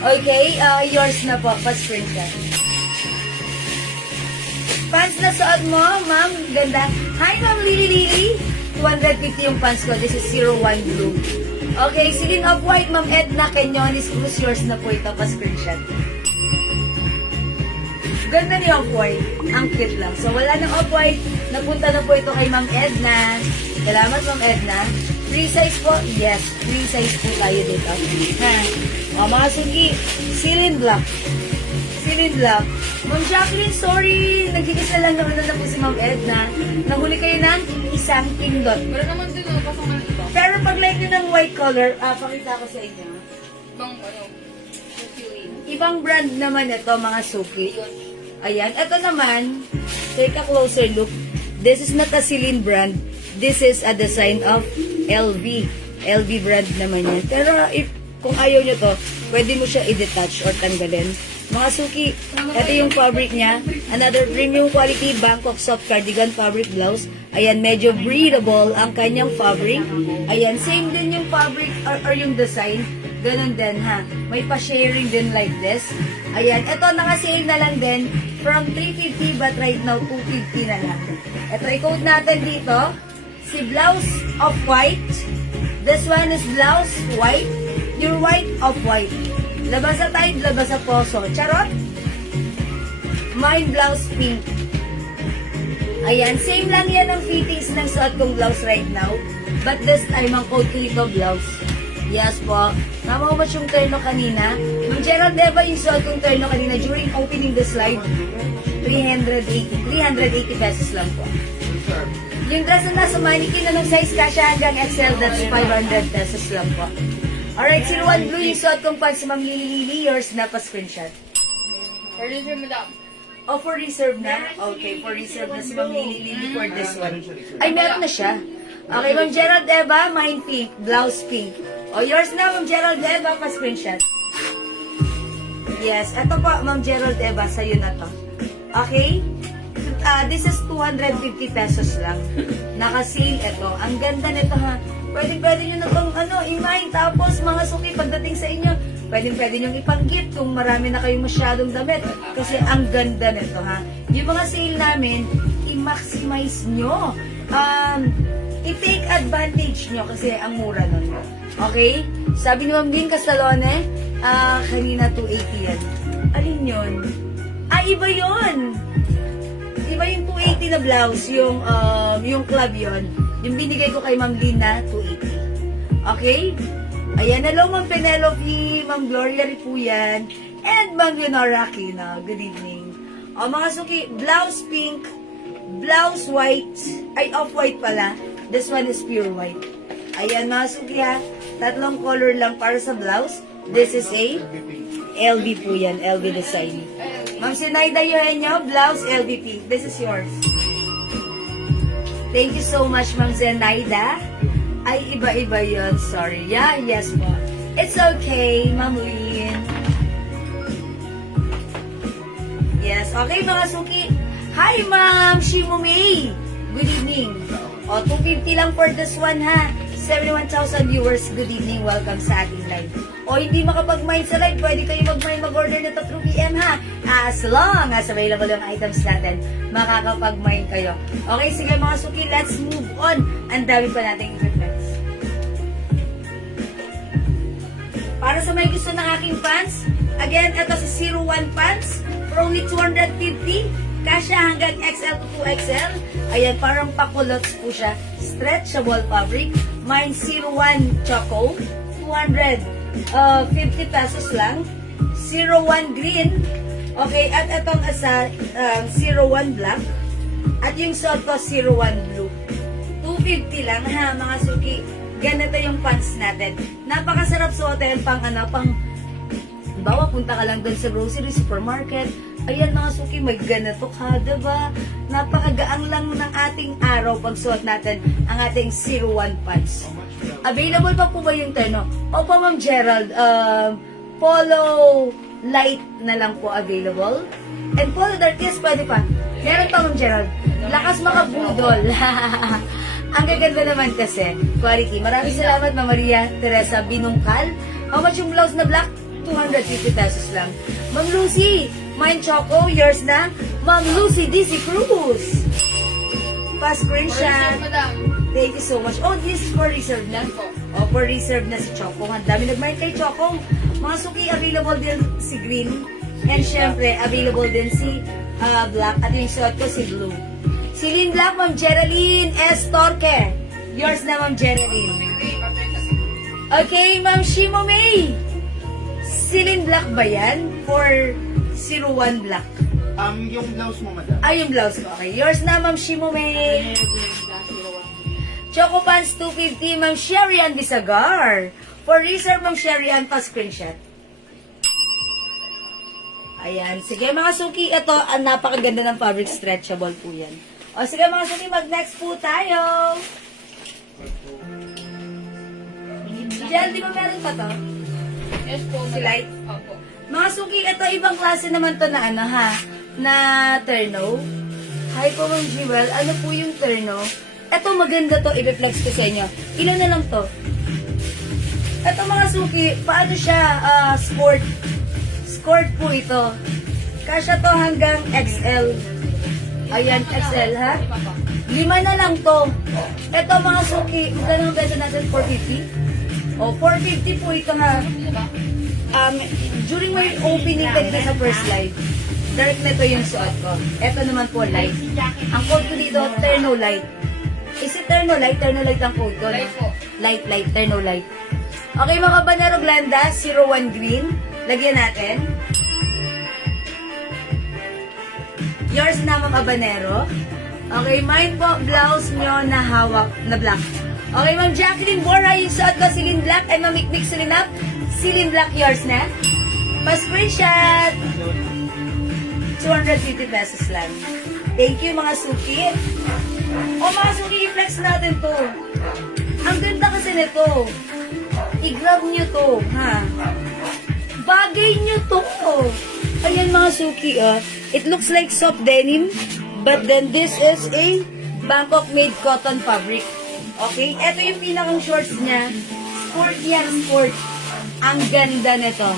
Okay, yours na po. Pa-screenshot. Pants na suot mo, ma'am. Ganda. Hi, Ma'am Lily. 250 yung pants ko. This is 01 blue. Okay, Celine Off-White, Ma'am Edna Kenyonis Cruz. Yours na po ito. Pa-screenshot. Ganda ni Off-White. Ang cute lang. So, wala nang Off-White. Napunta na po ito kay Ma'am Edna. Salamat, Ma'am Edna. Free size po? Yes. Free size po tayo dito. Ha? O, mga sugi. Celine Black. Celine Black. Ma'am Jacqueline, sorry. Nagkikis na lang naman na po si Ma'am Edna. Nahuli kayo ng isang pindot. Pero naman din ako pasok ng iba. Pero pag like nyo ng white color, pakita ko sa inyo. Ibang ano, QA. Ibang brand naman ito, mga suki. Ayan. Ito naman, take a closer look. This is not a Celine brand. This is a design of LV. LV brand naman yan. Pero if kung ayaw nyo to, pwede mo siya i-detach or tanggalin. Mga suki, ito yung fabric niya. Another premium quality Bangkok soft cardigan fabric blouse. Ayan, medyo breathable ang kanyang fabric. Ayan, same din yung fabric or yung design. Ganun din ha. May pa-sharing din like this. Ayan, ito naka-sale na lang din from 350 but right now 250 na lang. Ito, i-code natin dito. Si blouse of white. This one is blouse white. Your white of white. Labas sa tight, labas sa poso. Charot! Mine blouse pink. Ayan, same lang yan ang fittings ng suot kong blouse right now. But this time, ang code ko ito blouse. Yes po. Namamach yung terno kanina. Yung Gerald Deva yung suot kong terno kanina during opening the slide. 380 pesos lang po. Yung dress na nasa mannequin na nung size kasha hanggang XL, that's 500 pesos lang po. Alright, 01 Blue yung suot kong pag si Ma'am Lily, yours na pa-screenshot. Pwede siya, madam. Oh, for reserve na? Okay, for reserve na si Ma'am Lily for this one. Ay, meron na siya. Okay, Ma'am Gerald Eva, mine pink, blouse pink. Oh, yours na, Ma'am Gerald Eva, pa-screenshot. Yes, ito po, Ma'am Gerald Eva, sa'yo na to. Okay? This is 250 pesos lang. Naka-sale ito. Ang ganda nito ha. Pwede nyo na itong imay. Tapos mga suki pagdating sa inyo, pwede nyo ipang-gift kung marami na kayong masyadong damit. Kasi ang ganda nito ha. Yung mga sale namin, i-maximize nyo. I-take advantage nyo kasi ang mura nun. Okay? Sabi ni Ma'am Din Casalone, kanina 280 yan. Alin yun? Iba yun! Iba yung 280 na blouse, yung club yon. Yung binigay ko kay Ma'am Lynn na 280. Okay? Ayan, hello Ma'am Penelope, Ma'am Gloria Ripuyan, and Ma'am Leonora Aquino. Good evening. O mga suki, blouse pink, blouse white, ay off-white pala. This one is pure white. Ayan mga suki ha, tatlong color lang para sa blouse. This is a LV po yan, LV design. Ma'am Sinaida Eugenio, blouse LVP. This is yours. Thank you so much, Ma'am Zenaida. Ay, iba-iba yun. Sorry. Yeah, yes po. It's okay, Ma'am Lynn. Yes, okay mga suki. Hi, Ma'am Shimo May. Good evening. O, 250 lang for this one, ha. 71,000 viewers, good evening. Welcome sa ating live. O hindi makapag-mine sa live, pwede kayo mag-mine, mag-order nito through PM ha. As long as available yung items natin, makakapag-mine kayo. Okay, sige mga suki, let's move on. Ang dami pa nating i-reflex. Para sa may gusto ng aking pants, again, ito si 01 pants for only 250. Kasya hanggang XL to 2XL. Ayan, parang pakulots po siya. Stretchable fabric. Mine 01 Choco. 250 pesos lang. 01 green. Okay, at itong asa 01 black. At yung suot ko 01 blue. 250 lang ha, mga suki. Ganito yung pants natin. Napakasarap suotin pang bawa, punta ka lang doon sa grocery, supermarket. Ayan mga suki, may ganito ka, diba? Napakagaang lang ng ating araw pag suot natin ang ating 01 pants. Available pa po ba yung terno? Opo, Ma'am Gerald. Polo light na lang po available. And polo dark, yes, pwede pa. Meron pa, Ma'am Gerald. Lakas makabudol. Ang gaganda naman kasi. Quality. Maraming salamat, Ma'am Maria Teresa Binungkal. How much yung blouse na black? 250 pesos lang. Ma'am Lucy, mine Choco, yours na. Ma'am Lucy, DC Cruz. Pa-screenshot. Madam. Thank you so much. Oh, this is for reserve na? Oh, for reserve na si Choco. Ang dami nag-mine kay Choco. Mga suki, available din si green. And syempre, available din si black. At yung suot ko si blue. Si Lynn Black, Ma'am Geraldine S. Torque. Yours na, Ma'am Geraldine. Okay, Ma'am Shimo May. Silin Black ba yan? For 01 Black. Yung blouse mo, madam. Ay, yung blouse ko. Okay. Yours na, Ma'am Shimome. Choco Pants 250, Ma'am Sherry Ann Bisagar. For reserve, Ma'am Sherry Ann, pa-screenshot. Ayan. Sige, mga suki. Ito, ang napakaganda ng fabric, stretchable po yan. O, sige, mga suki, mag-next po tayo. Jel, di ba meron pa to? Yes po, Si Light? Opo. Mga suki, ito, ibang klase naman to na ano, ha? Na terno. Hi po, Ma'am Jewel. Ano po yung terno? Ito, maganda to. I-reflex ko sa inyo. Ilan na lang to? Ito, mga suki, paano siya? Sport. Sport po ito. Kasya to hanggang XL. Ayan, XL, ha? 5 na lang to. Ito, mga suki, magkano ang benta natin? 450? O, 450 po ito, ha? During my opening kanina sa first live, dark na to yung suot ko. Ito naman po, light. Ang code ko dito, Terno Light. Is it Terno Light? Terno Light ang code ko. Light po. Light, Terno Light. Okay, mga Banero Glenda, 01 green. Lagyan natin. Yours na, Ma'am Abanero. Okay, mine po, blouse nyo na hawak na black. Okay, Ma'am Jacqueline Bora, yung suot ko, Celine Black. Ay, mamikmik Celine up. Celine Black, yours na. Pa-screenshot. 250 pesos lang. Thank you, mga suki. O, mga suki, i-flex natin to. Ang ganda kasi nito. I-grab nyo to, ha? Bagay nyo to. Ayan, mga suki, it looks like soft denim, but then this is a Bangkok-made cotton fabric. Okay? Ito yung pinakang shorts niya. Sport yan, sport. Ang ganda nito.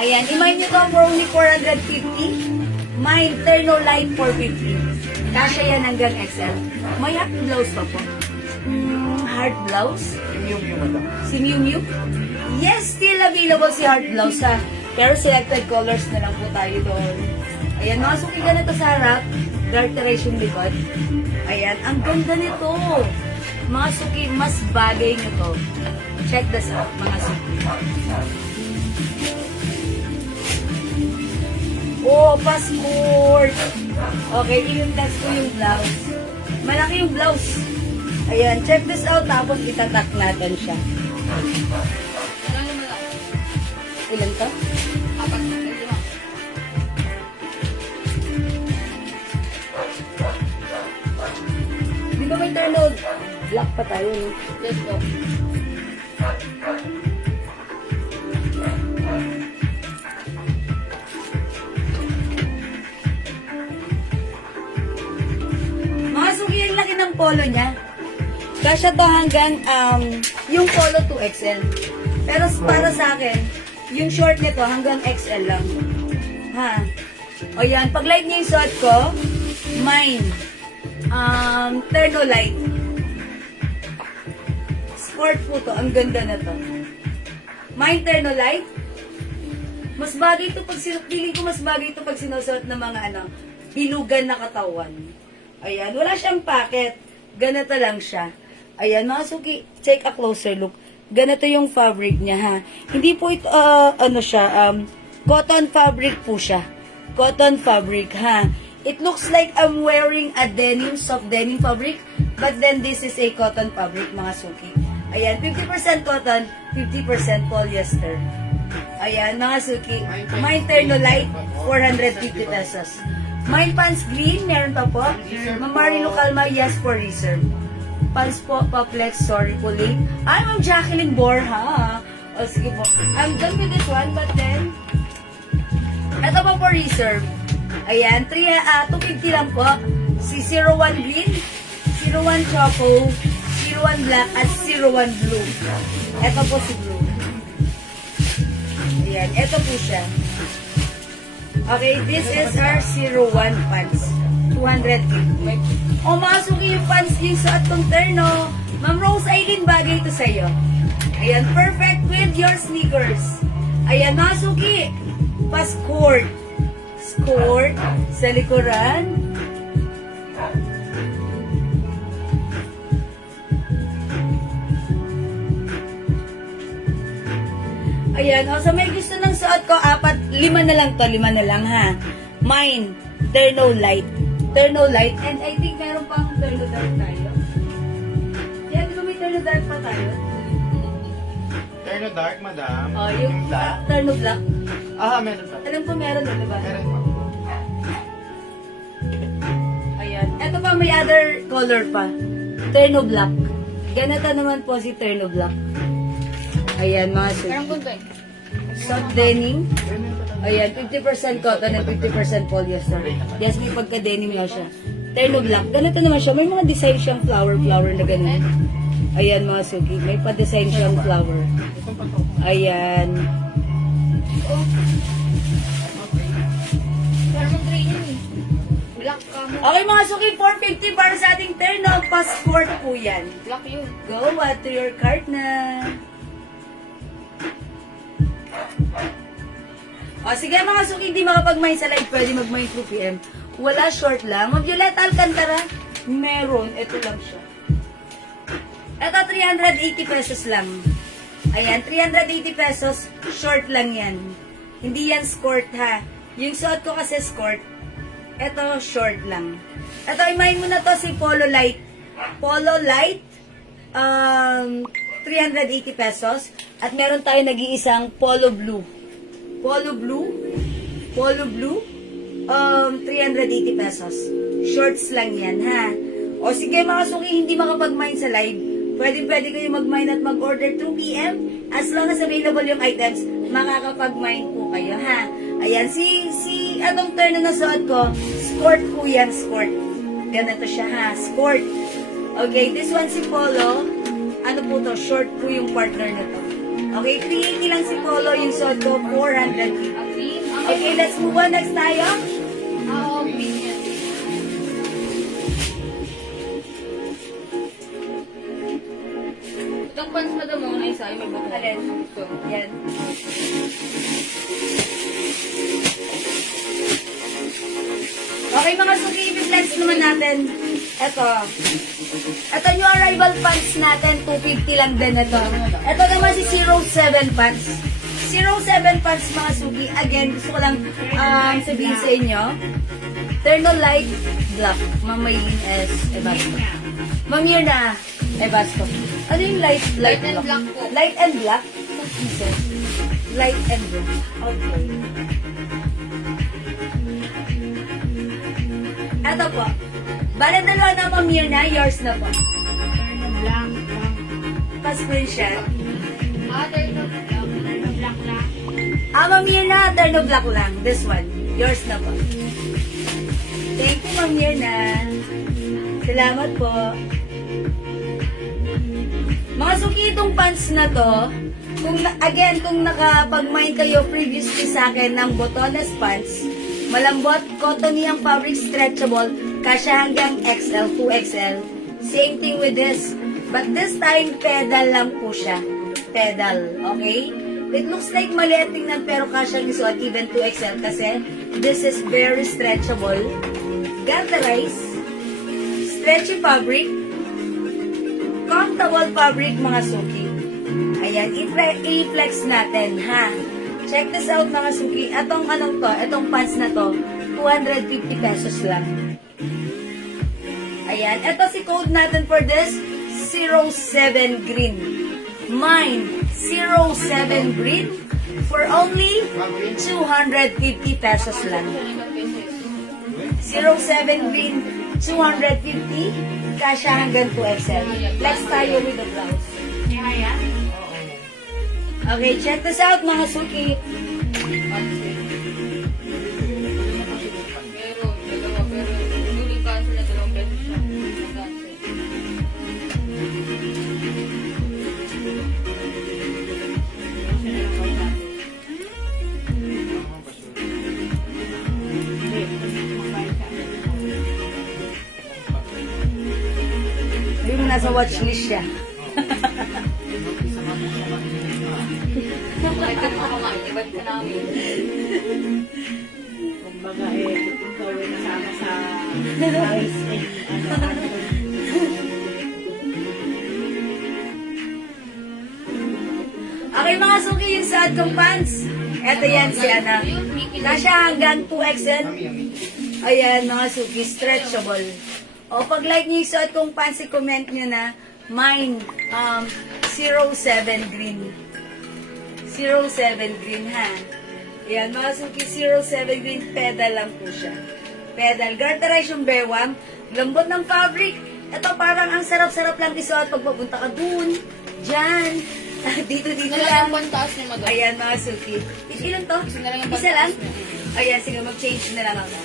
Ayan, imay nyo to for only 450. Mine, Terno Light 450. Kasya yan hanggang XL. May hard blouse pa po. Hard blouse? Yung madam. Si Miu Miu? Yes, still available si hard blouse ha. Pero selected colors na lang po tayo doon. Ayan, mga suki ganito sa harap. Dark terrace yung likod. Ayan, ang ganda nito. Mga suki, mas bagay nito. Check this out, mga suki. Oh, passport. Okay, i-test ko yung blouse. Malaki yung blouse. Ayan, check this out. Tapos itatak natin siya. Ano mo lang? Ilan to? 4 na. 5. Di ba may turnout? Black pa tayo, no? Yes po. Mga suki, ang laki ng polo niya. Kasya to hanggang yung polo 2XL. Pero para sa akin, yung short nito hanggang XL lang. Ha? O yan, pag light niya yung suot ko, mine. Terno Light. Sport po to. Ang ganda na to. Mine Terno Light. Mas bagay to pag feeling ko mas bagay to pag sinusuot ng mga bilugan na katawan. Ayan, wala siyang packet. Ganito lang siya. Ayan, mga suki, take a closer look. Ganito yung fabric niya, ha. Hindi po ito, cotton fabric po siya. Cotton fabric, ha. It looks like I'm wearing a denim, soft denim fabric, but then this is a cotton fabric, mga suki. Ayan, 50% cotton, 50% polyester. Ayan, mga suki. Mine Terno Light, 450 pesos. Mine pants green, meron pa po. Mamarino Calma, yes for reserve. Pants po, paplex, sorry po late. Ay, Ma'am Jacqueline Borja. O, sige po. I'm done with this one, but then, ito po for reserve. Ayan, 250 lang po. Si 01 green, 01 choco, 01 black, at 01 blue. Ito po si blue. Ayan, ito po siya. Okay, this is our 01 pants. 250. O, masuki yung pants yung suot kong terno. Ma'am Rose Aileen, bagay ito sa'yo. Ayan, perfect with your sneakers. Ayan, masuki. Pa-skirt. Skirt sa likuran. Ayan, o, so may gusto ng suot ko, 5 na lang to, 5 na lang ha. Mine, Terno Light. Terno Light. And I think meron pang Terno Dark tayo. Yan, di ba may Terno Dark pa tayo? Terno dark, madam. Oh, yung black. Terno Black. Meron pa. Alam ko meron din, di ba? Meron pa. Ayan. Ito pa, may other color pa. Terno Black. Ganito naman po si Terno Black. Ayan, mga suit. Parang ganda eh. Soft denim. Ayan, 50% cotton and 50% polyester. Yes, may pagka-denim nga siya. Terno Black. Ganito naman siya. May mga design siyang flower na ganun. Ayan, mga suki. May pa-design siyang flower. Ayan. Parang mag-training eh. Black ka mo. Okay, mga suki, 450 para sa ating Terno. Passport po yan. Black yun. Go, add to your cart na. O, sige mga suki, hindi makapag-mine sa live, pwede mag-mine 2 p.m. Wala, short lang. Violeta Alcantara, meron. Ito lang siya. Ito, 380 pesos lang. Ayan, 380 pesos, short lang yan. Hindi yan skirt ha. Yung suot ko kasi skirt, ito short lang. Ito, i-mine mo na to si Polo Light. Polo Light, 380 pesos. At meron tayo nag-iisang Polo Blue. Polo Blue, 380 pesos. Shorts lang yan, ha? O sige mga suki, hindi makapag-mine sa live. Pwede kayo mag-mine at mag-order 2 p.m. As long as available yung items, makakapag-mine po kayo, ha? Ayan, anong turn na nasuot ko? Skirt po yan, skirt. Ganito siya, ha? Skirt. Okay, this one si Polo. Ano po to? Short po yung partner na to. Okay, 380 lang si Polo, yung suot ko, 450. Okay, let's move on. Next tayo. Green yan. Itong pants madam mo, ay sa'yo, may buko. Alin? Ito. Yan. Okay, mga suki, i-flex naman natin. Ito yung arrival pants natin, 250 lang din ito. Ito naman si 07 pants. 07 pants, mga suki. Again, gusto ko lang sabihin sa inyo. Terno Light Black. Mamayin S. Ebasto. Mamir na. Ebasto. Ano yung light Light and black po. Light and black? Light and black. Okay. Ito po. Bale, dalawa na Mamir na. Yours na po. Terno black, black. Pa-screenshot. Terno black. Terno black lang. Mamir na. Terno black lang. This one. Yours na po. Thank you, Mamir na. Salamat po. Mga suki, itong pants na to, kung nakapag-mine kayo previously sa akin ng botones pants, malambot, cottony ang fabric, stretchable, kasya hanggang XL, 2XL. Same thing with this. But this time, pedal lang po siya. Pedal, okay? It looks like maliit tingnan pero kasya isuot even 2XL kasi this is very stretchable. Gantarized, stretchy fabric, comfortable fabric, mga suki. Ayan, i-flex natin, ha? Check this out, mga suki. Itong pants na to, 250 pesos lang. Ayan, ito si code natin for this, 07 green. Mine, 07 green for only 250 pesos lang. 07 green, 250, kasya hanggang 2XL. Flex tayo with the blouse. Kaya? Okay, check this out, mga suki. Pero yung cancel na 2 pesos siya. Cancel. Yung nasa watchlist siya. Bakit ka makakain? Iba't ka namin. Kumbaga ikaw ay nasama sa rice and ano. Okay, mga suki, yung saad kong pants. Eto yan si Ana. Kasya hanggang 2XL. Ayan, mga suki, stretchable. O, pag like nyo yung suot kong pants, comment nyo na, mine, 07 green. 07 green, ha? Ayan, mga suki, 07 green, pedal lang po siya. Pedal. Garterize yung bewang. Lambot ng fabric. Ito parang ang sarap-sarap lang isuot pag papunta ka dun. Diyan. Dito lang. Nalagyan ko ang taas niya, madam. Ayan, mga suki. Ilan to? Kasi nalagyan ko ang Isa lang? taas niya. Ayan, sige, mag-change na lang ako.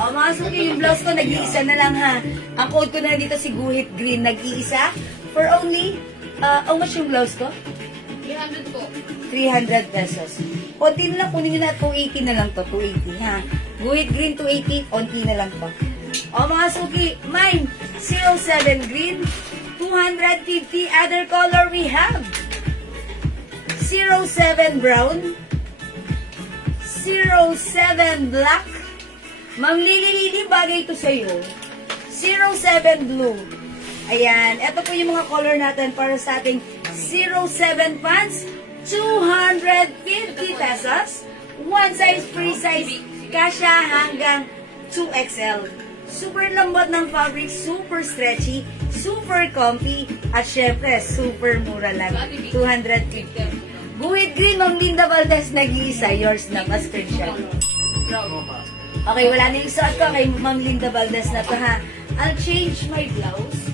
O, mga suki, yung blouse ko, nag-iisa na lang, ha? Ang code ko na dito si Guhit Green, nag-iisa. For only, how much yung blouse ko? 300 po. 300 pesos. Konti na lang, kunin nyo na 280 na lang to, 280, ha? Guhit Green, 280, konti na lang to. O, mga suki, mine, 07 green, 250. Other color we have 07 brown, 07 black. Ma'am Lili, bagay to sa'yo. 07 blue. Ayan, eto po yung mga color natin para sa ating 07 pants. 250 pesos. One size, free size. Kasya hanggang 2XL. Super lambot ng fabric, super stretchy, super comfy, at syempre, super mura lang. 250. Guhit Green, Ma'am Linda Valdez, nag-iisa. Yours na, pa-screenshot. Okay, wala na yung suot ko kay Ma'am Linda Valdez na to, ha? I'll change my blouse.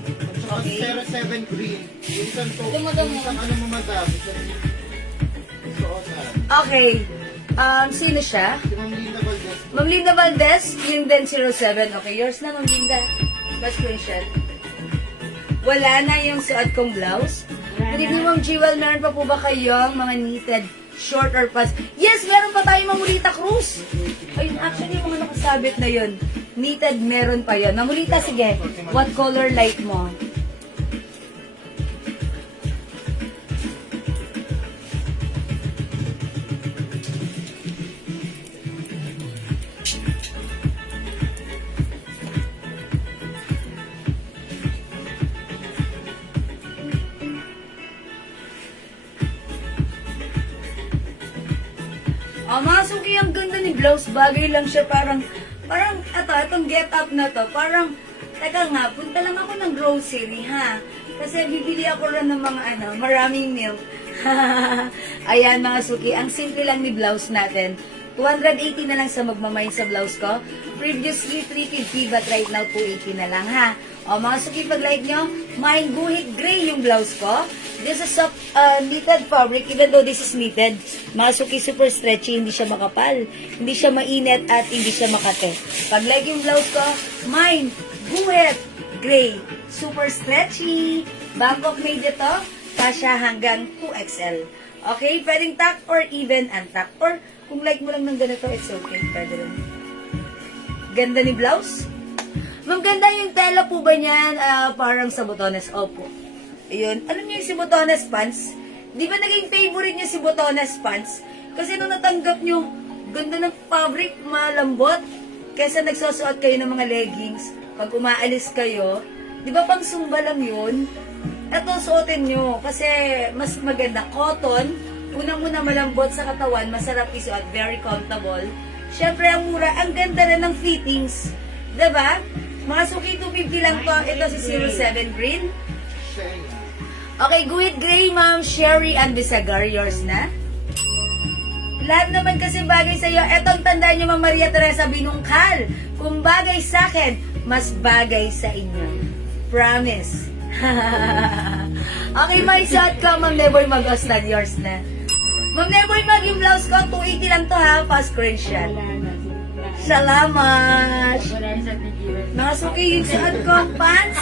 Okay. 07 green. Yung isang to. Ito, madam. Yung isang ano mo, madam. Suotan. Okay. Sino siya? Si Ma'am Linda Valdez. Ma'am Linda Valdez, yung din 07. Okay, yours na, Ma'am Linda. Pa-screenshot. Wala na yung suot kong blouse. Good evening, Ma'am Jewel. Meron pa po ba kayong mga knitted short or pants? Yes, meron pa tayo, Ma'am Ulita Cruz. Ayun, actually, yung mga nakasabit na yun. Knitted, meron pa yun. Ma'am Ulita, sige. What color like mo? Mga suki, ang ganda ni blouse. Bagay lang siya. Parang, itong get up na to, parang, teka nga, punta lang ako ng grocery, ha? Kasi bibili ako rin ng mga, maraming milk. Ayan, mga suki, ang simple lang ni blouse natin. 280 na lang sa magmamay sa blouse ko. Previously, 350, but right now, 280 na lang, ha? O, mga suki, pag like nyo, mine guhit gray yung blouse ko. This is soft knitted fabric, even though this is knitted. Mga suki, super stretchy, hindi siya makapal. Hindi siya mainit at hindi siya makate. Pag like yung blouse ko, mine guhit gray. Super stretchy. Bangkok made ito. Kasya hanggang 2XL. Okay, pwedeng tuck or even untuck. Or kung like mo lang ng ganito, it's okay. Pwede rin. Ganda ni blouse. Ma'am, ganda yung tela po ba niyan? Parang sa botones. Opo. Ayun. Ano niyo yung si botones pants? Di ba naging favorite niyo si botones pants? Kasi nung natanggap niyo, ganda ng fabric, malambot. Kesa nagsusuot kayo ng mga leggings, pag umaalis kayo, di ba pang sumba lang yun? Ito, suotin nyo. Kasi mas maganda. Cotton. Unang-una malambot sa katawan. Masarap isuot. Very comfortable. Siyempre, ang mura. Ang ganda rin ng fittings. Diba? Mga suki 250 lang to. Ito si 07 green. Okay, Guhit Gray, Ma'am Sherry and Bisagar. Yours na. Lahat naman kasi bagay sa'yo. Etong tandaan nyo, Ma'am Maria Teresa Binungkal. Kung bagay sa akin, mas bagay sa inyo. Promise. Okay, may suot ko, Ma'am Neboy Mag-Oslan. Yours na. Ma'am Neboy Mag, yung blouse ko, 280 lang to, ha? Pa-screenshot. Salamat! Mga suki, yung suot kong pants.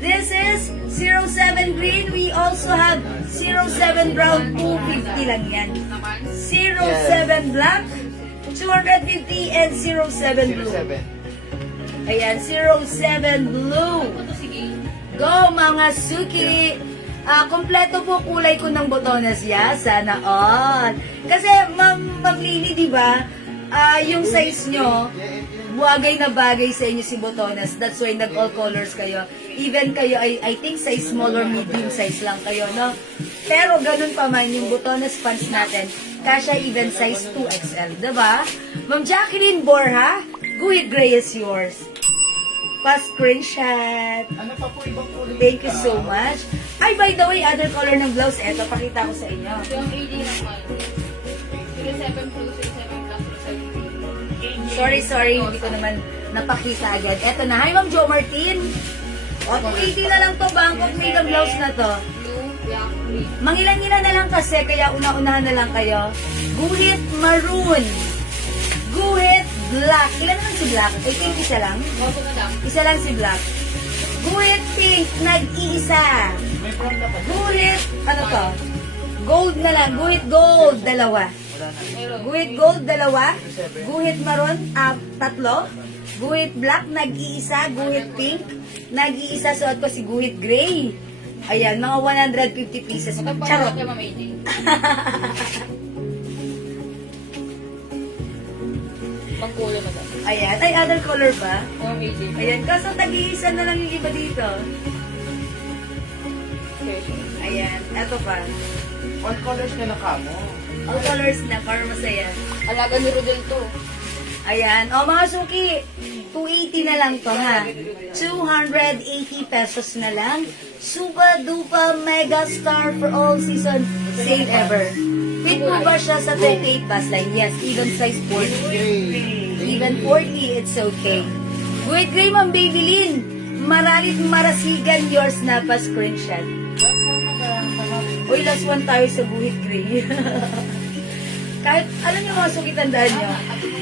This is 07 green. We also have 07 brown, 250 lang yan. 07 black, 250, and 07 blue. Ayan, 07 blue. Go, mga suki! Kompleto po kulay ko ng botones, ya. Sana all. Kasi, Ma'am Lily, di ba? Yung size nyo, bagay na bagay sa inyo si botones. That's why nag-all colors kayo. Even kayo, I think size small or medium size lang kayo, no? Pero ganun pa man, yung botones pants natin, kasya even size 2XL, diba? Ma'am Jacqueline Borja, Guhit Gray is yours. Pa-screenshot. Ano pa po ibang kulay? Thank you so much. Ay, by the way, other color ng blouse. Eto, pakita ko sa inyo. Yung AD naman. 07 Plus, 07 Plus, 07 Sorry, hindi ko naman napakita agad. Eto na. Hi, Ma'am Jo Martin. O, 280 na lang to. Bangkok made ang blouse na to. Blue, black, green. Mangilan-ngilan na lang kasi, kaya una-unahan na lang kayo. Guhit Maroon. Guhit Black. Ilan naman si Black? I think isa lang. Bago na lang. Isa lang si Black. Guhit Pink, nag-iisa. May from na pa. Guhit, ano to? Gold na lang. Guhit Gold, dalawa. Meron. Guhit Gold, dalawa. Guhit Maroon, tatlo. Guhit Black, nag-iisa. Guhit Pink, nag-iisa. Suot ko si Guhit Gray. Ayan, mga 150 pieces. Magpapagawa Charot. kay Ma'am AD. Pagkulo na lang. Ayan. Ay, other color pa. Ma'am AD. Ayan. Kaso tag-iisa na lang yung iba dito. Special. Ayan. Eto pa. All colors na nakamo. All colors na para masaya. Alaga ni Rodel to. Ayan. O mga suki, 280 na lang to ha. 280 pesos na lang. Super duper mega star for all season sale ever. Fit po ba siya sa 38 bus line? Yes, even size 40. Even 40, it's okay. Wait, Gray, Ma'am Babylin. Maralit marasigan yours na pa screenshot. Uy, last one tayo sa Guhit Gray. Kahit, alam niyo mga suki, tandaan niyo,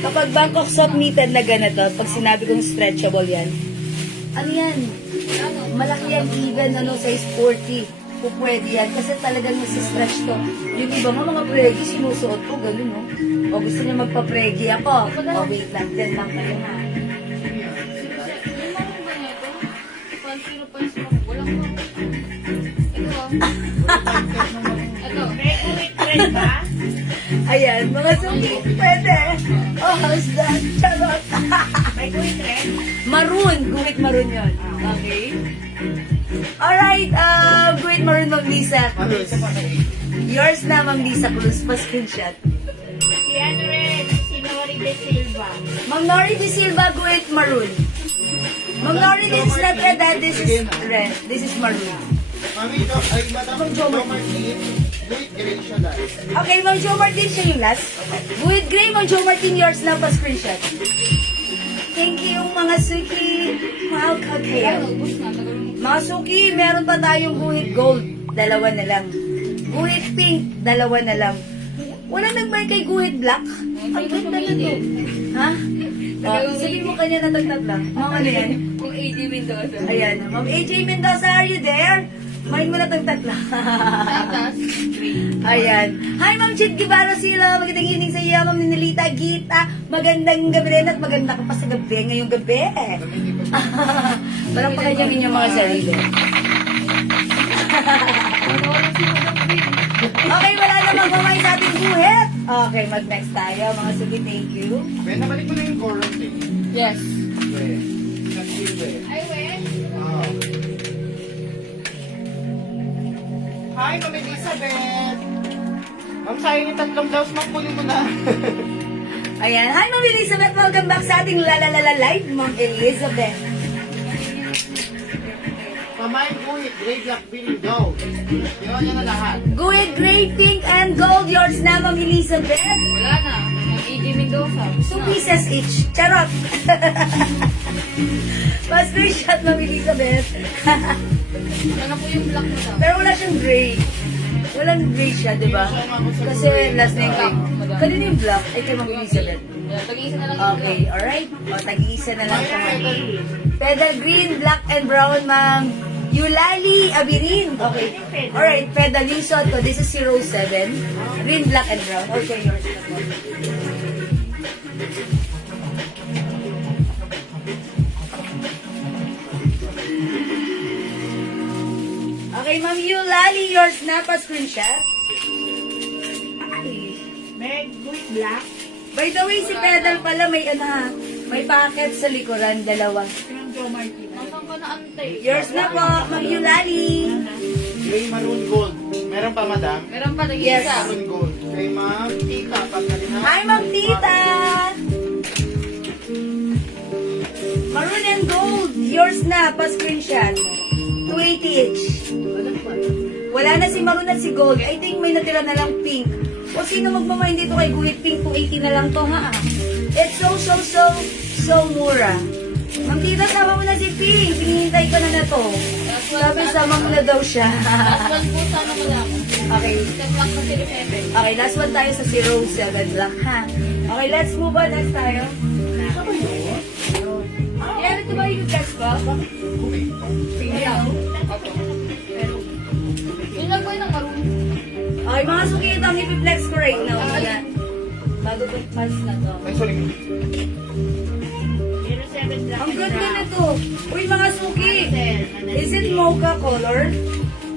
kapag Bangkok soft knitted na ganito, pag sinabi kong stretchable yan, ano yan? Malaki yan, even size 40. Pupwede yan, kasi talagang nasi-stretch to. Yung iba nga mga pregi, sinusuot ko, gano'n, no? O gusto niya magpa-pregi ako. O wait lang, dyan lang kayo ha. Yung marong ba niya ito? Pansiro. Walang marong. Ito. Trend ba? Ayan, mga suki, pwede. Oh, how's that? Charot. May kuwi trend? Maroon, guhit maroon yun. Okay? Alright, guhit maroon, Ma'am Lisa Ano Cruz. isa pa na Yours na, Ma'am Lisa Cruz, pa screenshot. Si ano rin, si Nori De Silva. Ma'am Nori De Silva, guhit maroon. Ma'am Nori, this is not red, this is red. This is maroon. Mami, ay Madam Jo Martin. Wait, gray siya dahil. Okay, Ma'am Jo Martin, siya yung last. Guhit gray, Ma'am Jo Martin, yours na, pa screenshot. Thank you, mga suki. Wow, okay. Ubus na. Tagal mo. Mga suki, meron pa tayong guhit gold. Dalawa na lang. Guhit pink, dalawa na lang. Wala nagmay kay guhit black? Ang ganda na to. Ha? Oh, sabihin mo kanya na tagtatla. Mama na yan. Kung AD Mendoza. Ayan. Ma'am AJ Mendoza, are you there? Main mo na tagtatla. Tapos, Ayan. Hi, Ma'am Chit Guevara sila. Magandang evening sa iyo, Ma'am Ninilita Gita. Magandang gabi rin at maganda ka pa sa gabi ngayong gabi. Parang pakanya yung mga sarili. Okay, wala namang mamay sa ating buhit. Okay, mag-next tayo. Mga suki, thank you. Ben, nabalik mo na yung colors eh. yes. Ben, nag-feel Ben. Ay, wait. Ah. Hi, Ma'am Elizabeth! Ma'am, sayang yung tatlong blouse, ma'am, kunin mo na. Ayan. Hi, Ma'am Elizabeth. Welcome back sa ating Lalalala Live, Ma'am Elizabeth. Pamain Guhit, gray, black, pink, gold. Yun, yan na lahat. Guhit, gray, pink, and gold. Yours na, Ma'am Elizabeth. Wala na. AD Mendoza. 2 pieces each. Charot. Pa-screenshot, Ma'am Elizabeth. Ano po yung black mo daw? Pero wala siyang gray. Walang gray siya, di ba? Kasi last na yung gray. Kanina yung black. Ay, kay Ma'am Elizabeth. Yeah, tag-iisa na lang yung Okay, alright. O, tag-iisa na lang siya, Ma'am. Pedal green, black, and brown, Ma'am. Yulali Abirin. Okay. Alright, pedal yung suot ko. This is 07. Green, black, and brown. Okay, yours na po. Okay, Ma'am Yulali, yours na pa screenshot. Ay. May kuwi black. By the way, si Pedal pala may may packet sa likuran, dalawa. Yung Jo Martin. Nasaan ka na antay? Yours na po, Ma'am Yulali. Gray, maroon, gold. Meron pa, madam? Meron pa Yes. nag-iisa. Maroon, gold. Kay Ma'am Tita, pagkalina. Hi, Ma'am Tita! Yours na, pa-screenshot. 280 each. Wala na si maroon at si gold. I think may natira na lang pink. O sino magmamain dito kay Guhit Pink? 280 na lang to, ha? It's so mura. Ma'am Tita, sama mo na si Pink. Hinihintay ko na to. Sabi, sama mo na daw siya. Last one po sana ko lang. Okay. Step lang kasi repeat. Okay, last one tayo sa 07 lang, ha? Okay, let's move on. Next tayo. Yan, ito ba yung guess ko? Sige, Yun lang po yung maroon. okay, mga sukit ang ipiplex ko right now. Wala. Bago ko pass na to. Ay, sorry. 07 black Ang and ganda brown. na to. Uy, mga suki. Sir, Is it mocha color?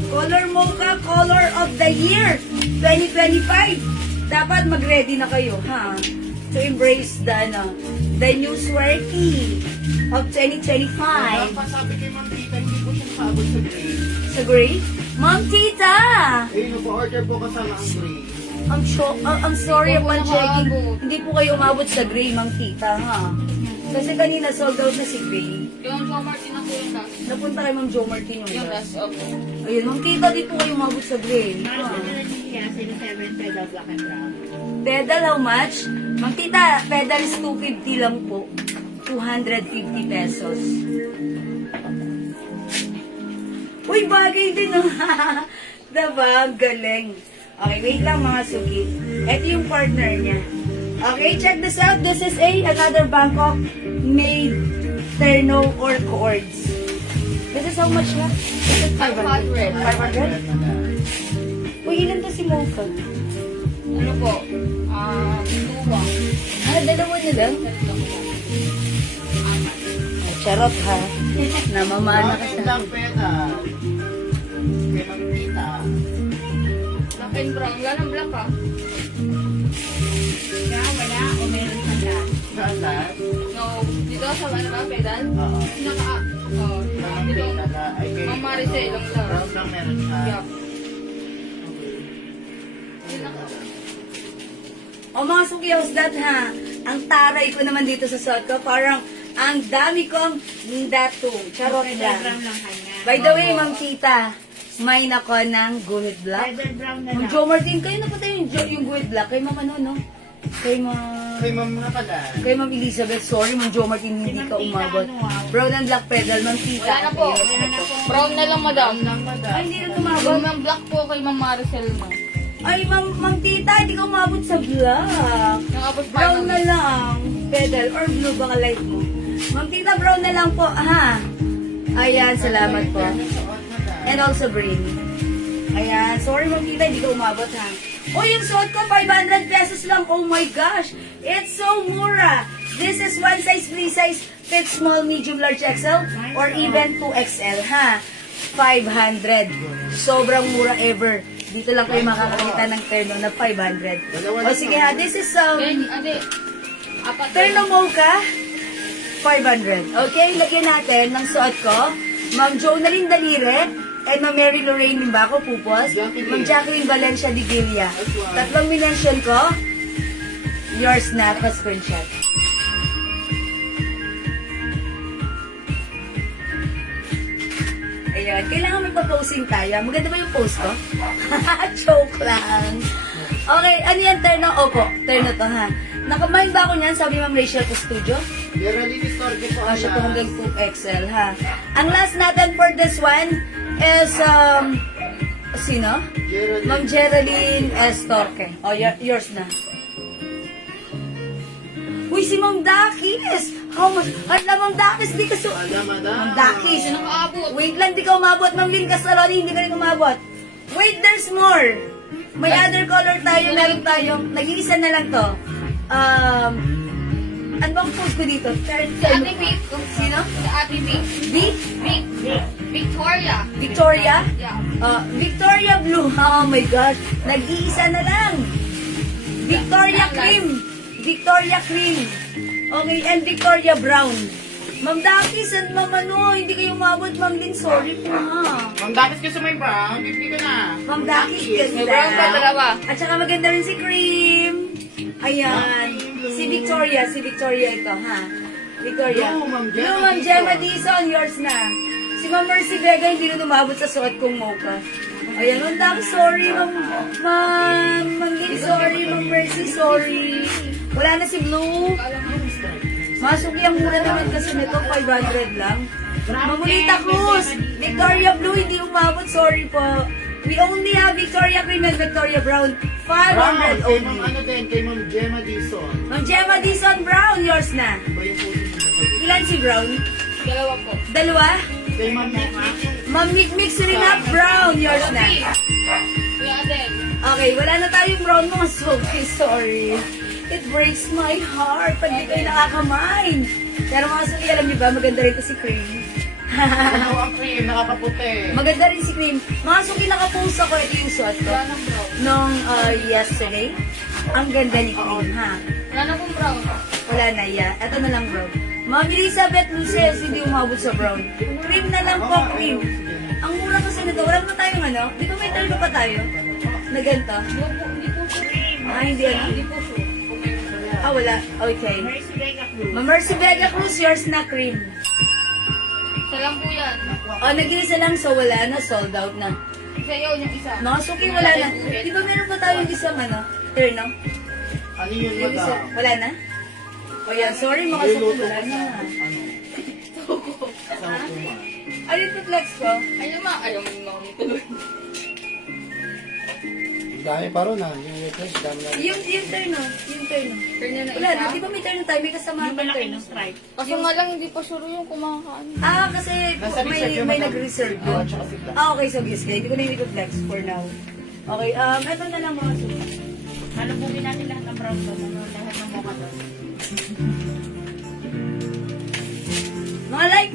Color mocha color of the year 2025. Dapat mag-ready na kayo, ha? To embrace the newsworthy of 2025. Pasabi kay Ma'am Tita, hindi po siya nakaabot sa grade. Sa gray? Ma'am Tita! Eh, nag-order po kasama ang grade. I'm sorry Hindi po upon checking. nakaabot. Hindi po kayo umabot sa gray, Ma'am Tita, ha? Kasi kanina sold out na si gray. Yung Joe Martin ang po yung last. Napunta kay Ma'am Jo Martin yung Yung last. last, opo. Ayun, Ma'am Tita, di po kayo umabot sa gray. Maros Ha? na nila niya 07 pedal black and brown. Pedal, how much? Ma'am Tita, pedal is 250 lang po. 250 pesos. Uy, bagay din, oh. Diba? Ang galing. Okay, wait lang mga suki. Ito yung partner niya. Okay, check this out. This is another Bangkok made terno or cords. This is how much na? This is 500. 500? Uy, ilan to si Mocha? Ano po? Tuwa. Dalawa na lang? Charot ha. Namamana ka Bakit sa... lang peta? Kay Ma'am Tita. Black and brown. Wala ng black ah. Kaya wala o meron ka na. Saan lahat? No, dito sa ano ba, pedal? Oo. Naka, oh, Ma'am dito. Tita na, ay kay... Ma'am Maricel, lang lang. Brown lang meron siya. Yeah. Yun lang ah. O mga sukiyaws that ha. Ang taray ko naman dito sa suot ko. Parang ang dami kong dato. Charot Pedal brown lang. lang kanya. By the way, Ma'am Tita, may nako ng guhit black. Pedal brown na Ma'am lang. Jo Martin, kayo na patay yung guhit black. Kay Ma'am ano, no? Kay Kay Ma'am na pala. Kay Ma'am Elizabeth, sorry Ma'am Jo Martin, hindi Ma'am ka Tita, umabot. ano, ah? Brown and black pedal, Ma'am Tita. Wala na po. Meron na po. Brown na lang, madam. Lang madam. Ay, hindi na Yung tumabot. Ma'am Black po kay Ma'am Maricel mo. Ay, Ma'am Tita, hindi ka umabot sa black. Yung abot pa Brown na lang. Pedal or blue baka light mo. Ma'am Tita, brown na lang po, ha? Ayan, salamat po. And also green. Ayan, sorry Ma'am Tita, hindi ka umabot, ha? Oh, yung suot ko, 500 pesos lang. Oh my gosh, it's so mura. This is one size, free size, fit small, medium, large XL, or even 2XL, ha? 500. Sobrang mura ever. Dito lang kayo makakakita ng terno na 500. O sige ha, this is Ade, apat terno mocha, 500. Okay, lagyan natin ng suot ko. Ma'am Jonalyn Dalire, and Ma'am Mary Lorraine Limbaco Pupos, Ma'am Jacqueline Valencia de Guilla. Tatlong minention ko, yours na, pa-screenshot. Ayun, kailangan may pa-posing tayo. Maganda ba yung post ko? Joke lang. Okay, ano yan, terno? Opo, terno to ha. Nakamain ba ako niyan? Sabi Ma'am Rachel sa studio. Geraldine Storge po. Siya 202 XL ha. Ang last natin for this one is, sino? Geraldine. Ma'am Geraldine Estorque. O, yours na. Uy, si Ma'am Dakis! How much? Hala, Ma'am Dakis, di ka Madam, madam. Ma'am Dakis. Sino nakaabot? Wait lang, di ka umabot. Ma'am Lynn Casaloni, hindi ka rin umabot. Wait, there's more. May other color tayo. Meron tayong, nag-iisa na lang to. Ano bang post ko dito? Si Ate Vic. Sino? Si Ate Vic. Vic? Vic. Victoria. Victoria? Yeah. Victoria Blue. Oh my gosh. Nag-iisa na lang. Victoria Cream. Victoria Cream. Okay, and Victoria Brown. Ma'am Dakis and Ma'am ano, hindi kayo umabot, Ma'am Lynn. Sorry po ha. Ma'am Dakis gusto mo yung brown? Bibili ka na. Ma'am Dakis, May brown pa, ganda. dalawa. At saka maganda rin si Cream. Ayan. Si Victoria ito ha. Victoria. No, Ma'am Gemma No, Ma'am Gemma Dizon, yours na. Si Ma'am Mercy Vega hindi rin umabot sa suot kong mocha. Ayan, ang dami, sorry, Ma'am Lynn, sorry, Ma'am Mercy, sorry. Wala na si Blue. Masuki ang mura naman kasi nito, 500 lang. Mamulita Cruz, Victoria Blue, hindi umabot, sorry po. We only have Victoria Cream and Victoria Brown, 500 Kay only. Ma'am ano din, kay Ma'am Gemma Dizon. Ma'am Gemma Dizon Brown, yours na. Iba yung po din. Ilan si Brown? Dalawa po. Dalawa? Kay Ma'am Nick. Ma'am Mix Surinap Brown, yours na. Kuya Adel. Okay, wala na tayong brown mga Sophie, sorry. It breaks my heart pag di kayo nakakamine. Pero mga Sophie, alam niyo ba, maganda rin to si Cream. Ano ang cream, nakakaputi. Maganda rin si Cream. Mga Sophie, nakapost ako, ito yung suot ko. Wala nang brown. Nung yesterday. Ang ganda ni Cream, ha? Wala na pong brown. Wala na, yeah. Ito na lang brown. Ma'am Elizabeth Luces, hindi umabot sa brown. Cream na lang po, cream. Ang mura kasi nito, wala na tayong ano. Di ba may talaga pa tayo? Na ganito? Hindi po sure. Hindi ano? Hindi po sure. Wala. Okay. Mercy Vega Cruz. Ma'am Mercy Vega Cruz, yours na cream. Isa lang po yan. Nag-iisa lang, so wala na, sold out na. Isa yun, yung isa. Mga suki, wala na. Di ba meron pa tayong isang ano? Turn, no? Ano yun, Yung isa, madam? wala na? O yan, sorry mga suki, wala na. Sa hukuma. Ano yung flex ko? Ayaw ma. Ayaw mo na kami tuloy. Dami pa ron yung request, dami na. Yung turn, no? Yung turn, no? Turn na Wala na, isa. di ba may turn tayo? May kasama Yung pa malaki turn. ng stripe. Kaso nga lang, hindi pa sure yung kumakaano. Kasi Nasa reserve yung may madam. nag-reserve Oo, yun. tsaka si Black. Okay, so guys, hindi ko na yung flex for now. Okay, eto na lang mga suki. Halubugin natin lahat ng brown doon. Lahat ng mocha doon.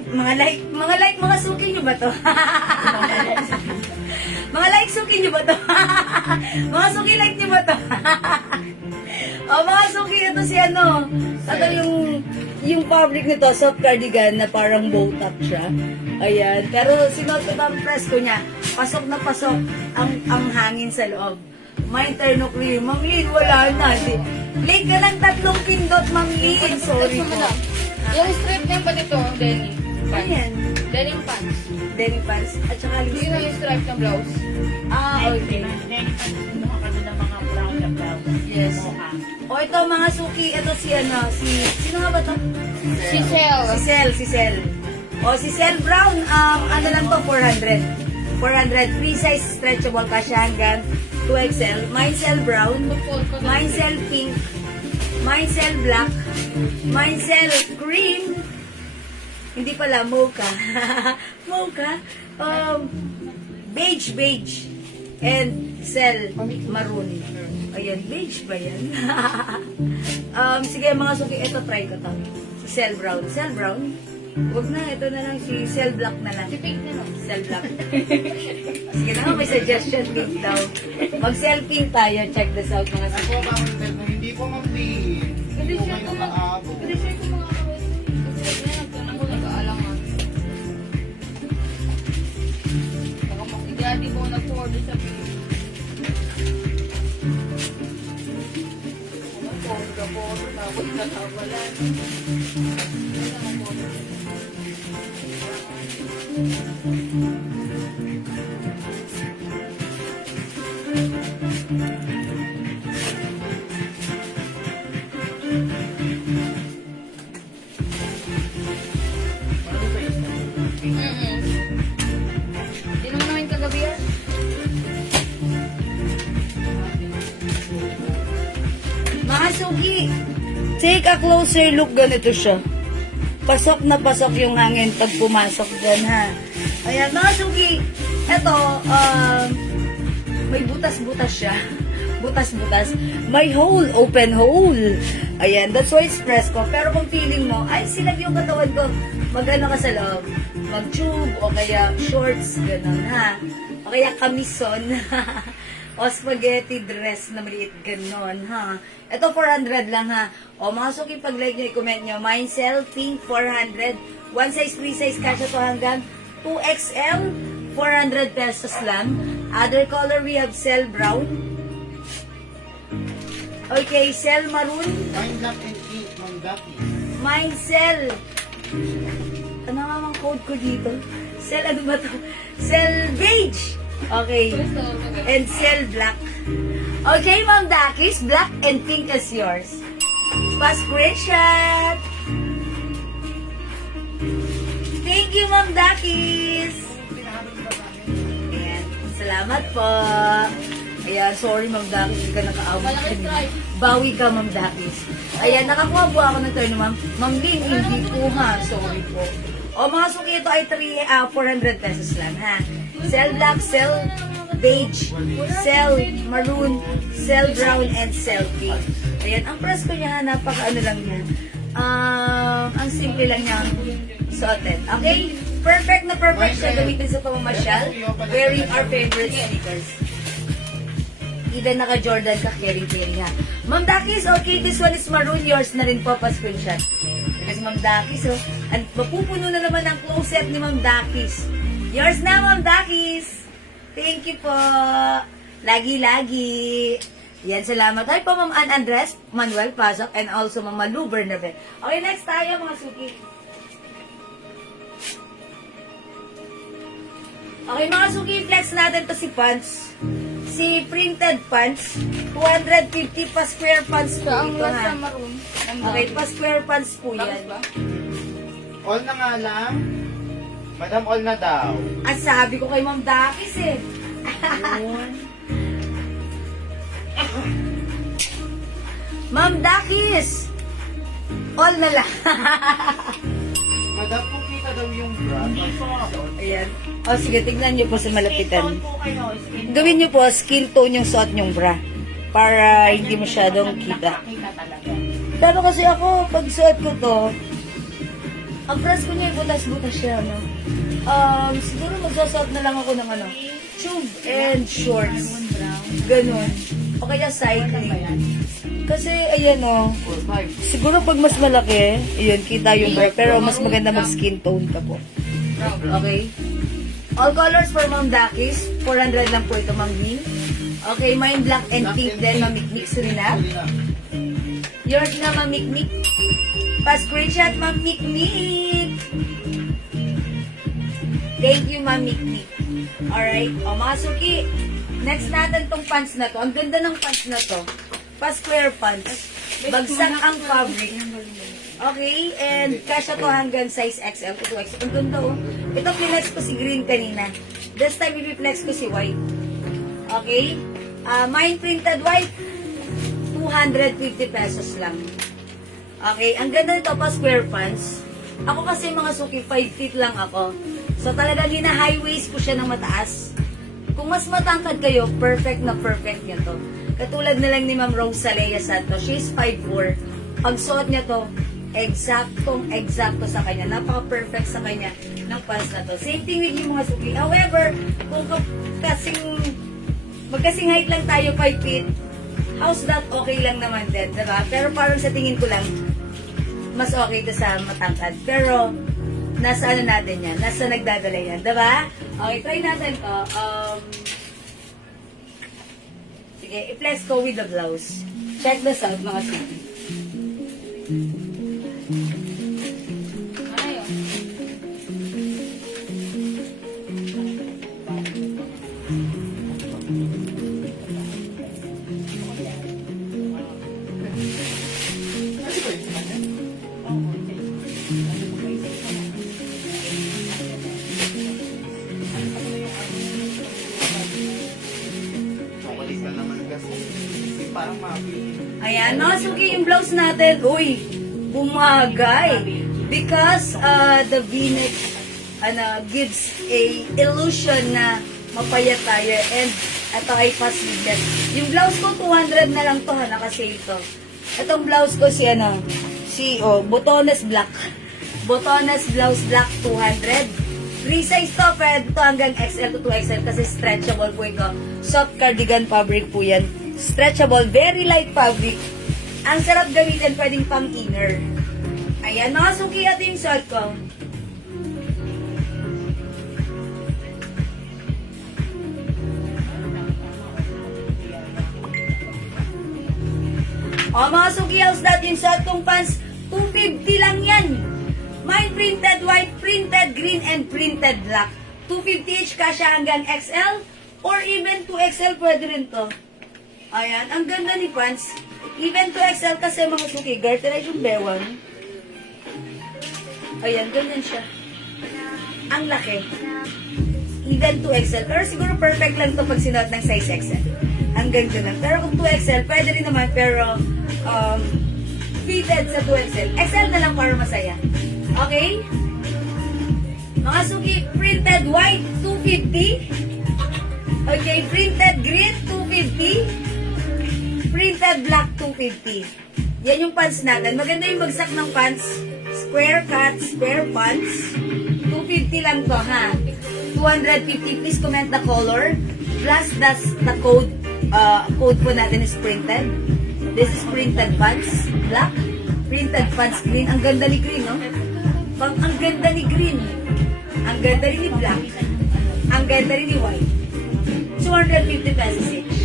Mga suki nyo ba to? mga suki nyo ba to? mga suki like nyo ba to? Mga suki, ito si ano, ito yung fabric nito, soft cardigan na parang bow top siya. Ayan, pero sinuot ko ang presko niya, pasok na pasok ang hangin sa loob. May interno cream. Ma'am Lynn, wala na. Late ka ng 3 pindot, Ma'am Lynn. Sorry po. Yung strip na yung ba dito? Denim. Ayan. Denim pants. Denim pants. At saka Hindi na yung stripe ng blouse. okay. Then, kumuha ka doon ng mga brown na brown. Yes. Mocha. O ito mga suki, ito si sino nga ba to? Si Shell. Si Cel. O si Cel Brown, ano lang to, 400. 400, free size, stretchable pa siya hanggang 2XL. Mine Cel Brown, mine Cel Pink, mine Cel Black, mine Cel Cream, hindi pala, mocha. mocha. Beige, and Cel Maroon. Ayan, beige ba yan? Sige mga suki, ito try ko to. Si Cel Brown. Cel Brown? Huwag na, ito na lang si Cel Black na lang. Si Pink na no? Cel Black. Sige na nga, may suggestion pink daw. Mag-cel pink tayo. Check this out mga suki. Ako, Ma'am Ted, hindi po Ma'am Lee. Hindi po kayo nakaabot. Kasi ko mga kawin. Kasi nagtanong ko nag-aalangan. Baka makikiyadi mo nag-order sa Pink. Order, tapos natawalan. Hindi naman namin kagabi yan. Mga suki, take a closer look. Ganito siya. Pasok na pasok yung hangin pag pumasok dyan, ha. Ayan, mga suki, eto, may butas-butas siya. Butas-butas. May hole, open hole. Ayan, that's why it's presko. Pero kung feeling mo, ay, silag yung katawan ko, mag-ano ka sa loob? Mag-tube, o kaya shorts, gano'n, ha. O kaya kamison, o spaghetti dress na maliit, gano'n, ha. Ito, 400 lang, ha. O, mga suki, pag-like nyo, i-comment nyo. Mine Cel Pink, 400. One size, free size, kasha to hanggang 2XL, 400 pesos lang. Other color, we have Cel Brown. Okay, Cel Maroon. Wine Black and Pink, Ma'am Duffy. Mine Cell. Ano nga ang code ko dito? Cell, ano ba to? Cell Beige. Okay. And Cell Black. Okay, Ma'am Dakis, black and pink is yours. Pa-screenshot. Thank you, Ma'am Dakis. Ayan. Salamat po. Ayan, sorry, Ma'am Dakis. Hindi ka nakaawit. Malaki try. Bawi ka, Ma'am Dakis. Ayan, nakakuha po ako ng turn, Ma'am. Ma'am Lynn, hindi po ha. Sorry po. O, mga suki, ito ay 400 pesos lang, ha? Cell black, cell beige, cell maroon, cell brown, and cell pink. Ayan, ang price ko niya, napaka-ano lang niya. Ang simple lang niya suotin. Okay? Perfect na perfect siya gamitin sa pamamasyal. Wearing our favorite sneakers. Even naka-Jordan ka, caring ha. Ma'am Dakis, okay, this one is maroon. Yours na rin po, pa-screenshot. Because Ma'am Dakis, oh. At mapupuno na naman ang closet ni Ma'am Dakis. Yours na, Ma'am Dakis. Thank you po. Lagi-lagi. Yan, salamat. Ay po, Ma'am Ann Andres, Manuel Pasok, and also Ma'am Malu Bernabé. Okay, next tayo, mga suki. Okay, mga suki, flex natin to si pants. Si printed pants. 250 pa square pants po Ang ito, lasa ha. maroon. Okay, pa square pants po yan. All na nga lang. Madam, all na daw. At sabi ko kay Ma'am Dakis eh. Ma'am Dakis! All na lang. Madam, kung kita daw yung bra. Ayan. O sige, tignan niyo po sa malapitan. po kayo, skin Gawin niyo po, skin tone yung suot niyong bra. Para hindi masyadong kita. kita talaga. Pero kasi ako, pag suot ko to, ang dress ko niya, butas-butas siya, no? Siguro magsasuot na lang ako ng ano, tube and shorts. Ganun. O kaya cycling. Kasi, ayan o, siguro pag mas malaki, yun, kita yung bra. Pero mas maganda mag-skin tone ka po. Okay? All colors for Ma'am Dakis. 400 lang po ito, Ma'am Min. Okay, mine black and pink din, mamik-mix rin na. Yours na, mamik-mik. Pa-screenshot, mamik-mik. Thank you, mamik-mik. Alright, o mga suki. Next natin tong pants na to. Ang ganda ng pants na to. Pa-square pants. Bagsak ang fabric. Okay, and kasha to hanggang size XL to 2XL. Ang ganda oh. Ito, flex ko si green kanina. This time, i-flex ko si white. Okay? Mine printed white, 250 pesos lang. Okay, ang ganda nito pa square pants. Ako kasi mga suki, 5 feet lang ako. So talagang hina-high waist ko siya ng mataas. Kung mas matangkad kayo, perfect na perfect niya to. Katulad na lang ni Ma'am Rosalea Santos, she's 5'4". Pag suot niya to, eksaktong-eksakto sa kanya. Napaka-perfect sa kanya ng pants na to. Same thing with yung mga suki. However, kung magkasing height lang tayo, 5 feet, how's that, okay lang naman din, diba? Pero parang sa tingin ko lang, mas okay to sa matangkad. Pero, nasa ano natin yan? Nasa nagdadala yan, diba? Okay, try natin to. Sige, i-flex ko with the blouse. Check this out, mga suki. Ano yun? Chocolate na naman kasi. Parang mabili. Ayan, mga suki, yung blouse natin, uy, bumagay. Because the v-neck gives a illusion na mapayat tayo. And ito ay pa-sleeveless. Yung blouse ko, 200 na lang to, naka-sale to. Itong blouse ko botones black. Botones blouse black, 200. Free size to, pwede to hanggang XL to 2XL kasi stretchable po ito. Soft cardigan fabric po yan. Stretchable, very light fabric. Ang sarap gamitin, pwedeng pang inner. Ayan, mga suki, ito yung suot ko. O, mga suki, how's that yung suot kong pants? 250 250 lang yan. Mine printed white, printed green, and printed black. 250 each, kasya hanggang XL. Or even 2XL, pwede rin to. Ayan, ang ganda ni pants. Even 2XL kasi mga suki, garterize yung bewang. Ayan, ganyan siya. Ang laki. Even 2XL. Pero siguro perfect lang to pag sinuot ng size XL. Hanggang ganun. Pero kung 2XL, pwede rin naman. Pero, fitted sa 2XL. XL na lang para masaya. Okay? Mga suki, printed white, 250. Okay, printed green, 250. Printed black, 250. Yan yung pants natin. Maganda yung bagsak ng pants. Square cut, square pants. 250 lang to, ha? 250. Please comment the color. Plus, the code. Code po natin is printed. This is printed pants. Black. Printed pants green. Ang ganda ni green, no? Ang ganda ni green. Ang ganda rin ni black. Ang ganda rin ni white. 250 pesos each.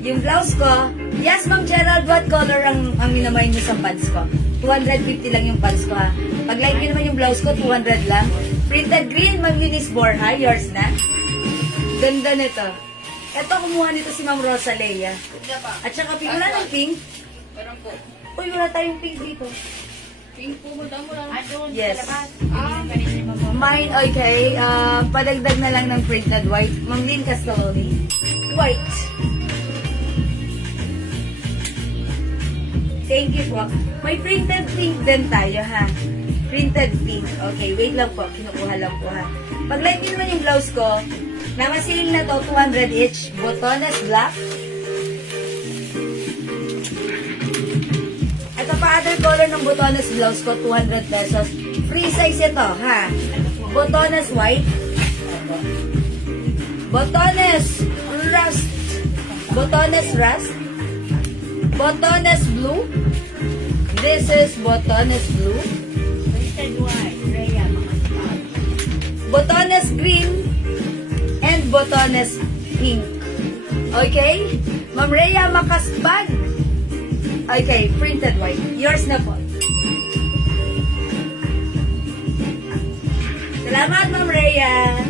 Yung blouse ko, yes, Ma'am Gerald, what color ang minamay niyo sa pants ko? 250 lang yung pants ko, ha? Pag like niyo naman yung blouse ko, 200 lang. Printed green, Ma'am Eunice Borja, yours na. Ganda nito. Ito, kumuha nito si Ma'am Rosalea. At saka, wala ng pink. Meron po. Uy, wala tayong pink dito. Pink po, madam mo lang. Yes. Mine, okay. Padagdag na lang ng printed white. Ma'am Lynn Castelloni. White. Thank you po. May printed pink din tayo, ha? Printed pink. Okay, wait lang po. Kinukuha lang po, ha? Pag like nyo naman yung blouse ko, namasiling na to, 200 each. Botones black. Ito pa, other color ng botones blouse ko, 200 pesos. Free size ito, ha? Botones white. Botones rust. Botones rust. Botones blue. This is botones blue. Printed white, Rhea, Makaspag. Botones green. And botones pink. Okay? Ma'am Rhea Makaspag. Okay, printed white. Yours na po. Salamat, Ma'am Rhea.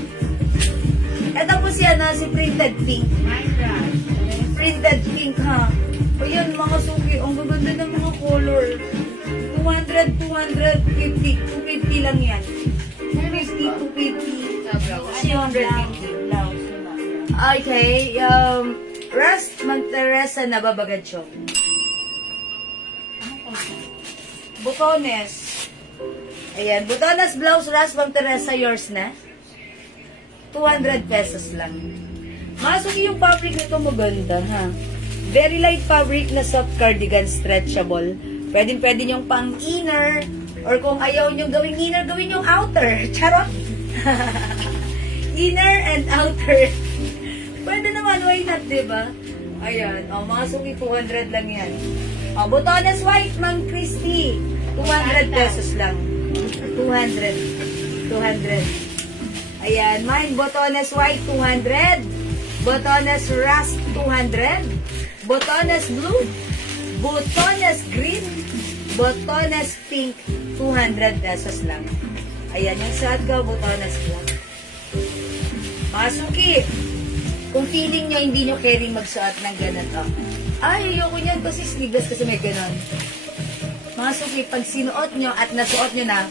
Ito po siya, no? Si printed pink. Mine rush. Printed pink, ha? O yan, mga suki. Ang gaganda ng mga color. 200, 250. 250 lang yan. 250, 250. 350. Blouse. Okay, Rust Magteresa na babagad Botones. Ayan, botones blouse, Rust Magteresa, yours na. 200 pesos lang. Masuki yung fabric nito maganda, ha? Very light fabric na soft cardigan, stretchable. Pwede nyong pang inner, or kung ayaw nyong gawing inner, gawin yung outer. Charot! Inner and outer. Pwede naman, why not, diba? Ayan, mga suki, 200 lang yan. Botones white, Ma'am Christy. 200 pesos lang. 200. Ayan, mine, botones white, 200. Botones rust, 200. Botones blue. Botones green. Botones pink, 200 pesos lang. Ayan, yung suot ko, botones black. Masuki, kung feeling nyo hindi nyo caring magsuot ng ganito, ay, ayoko niyan kasi sleeveless kasi may ganon. Masuki, pag sinuot nyo at nasuot nyo na,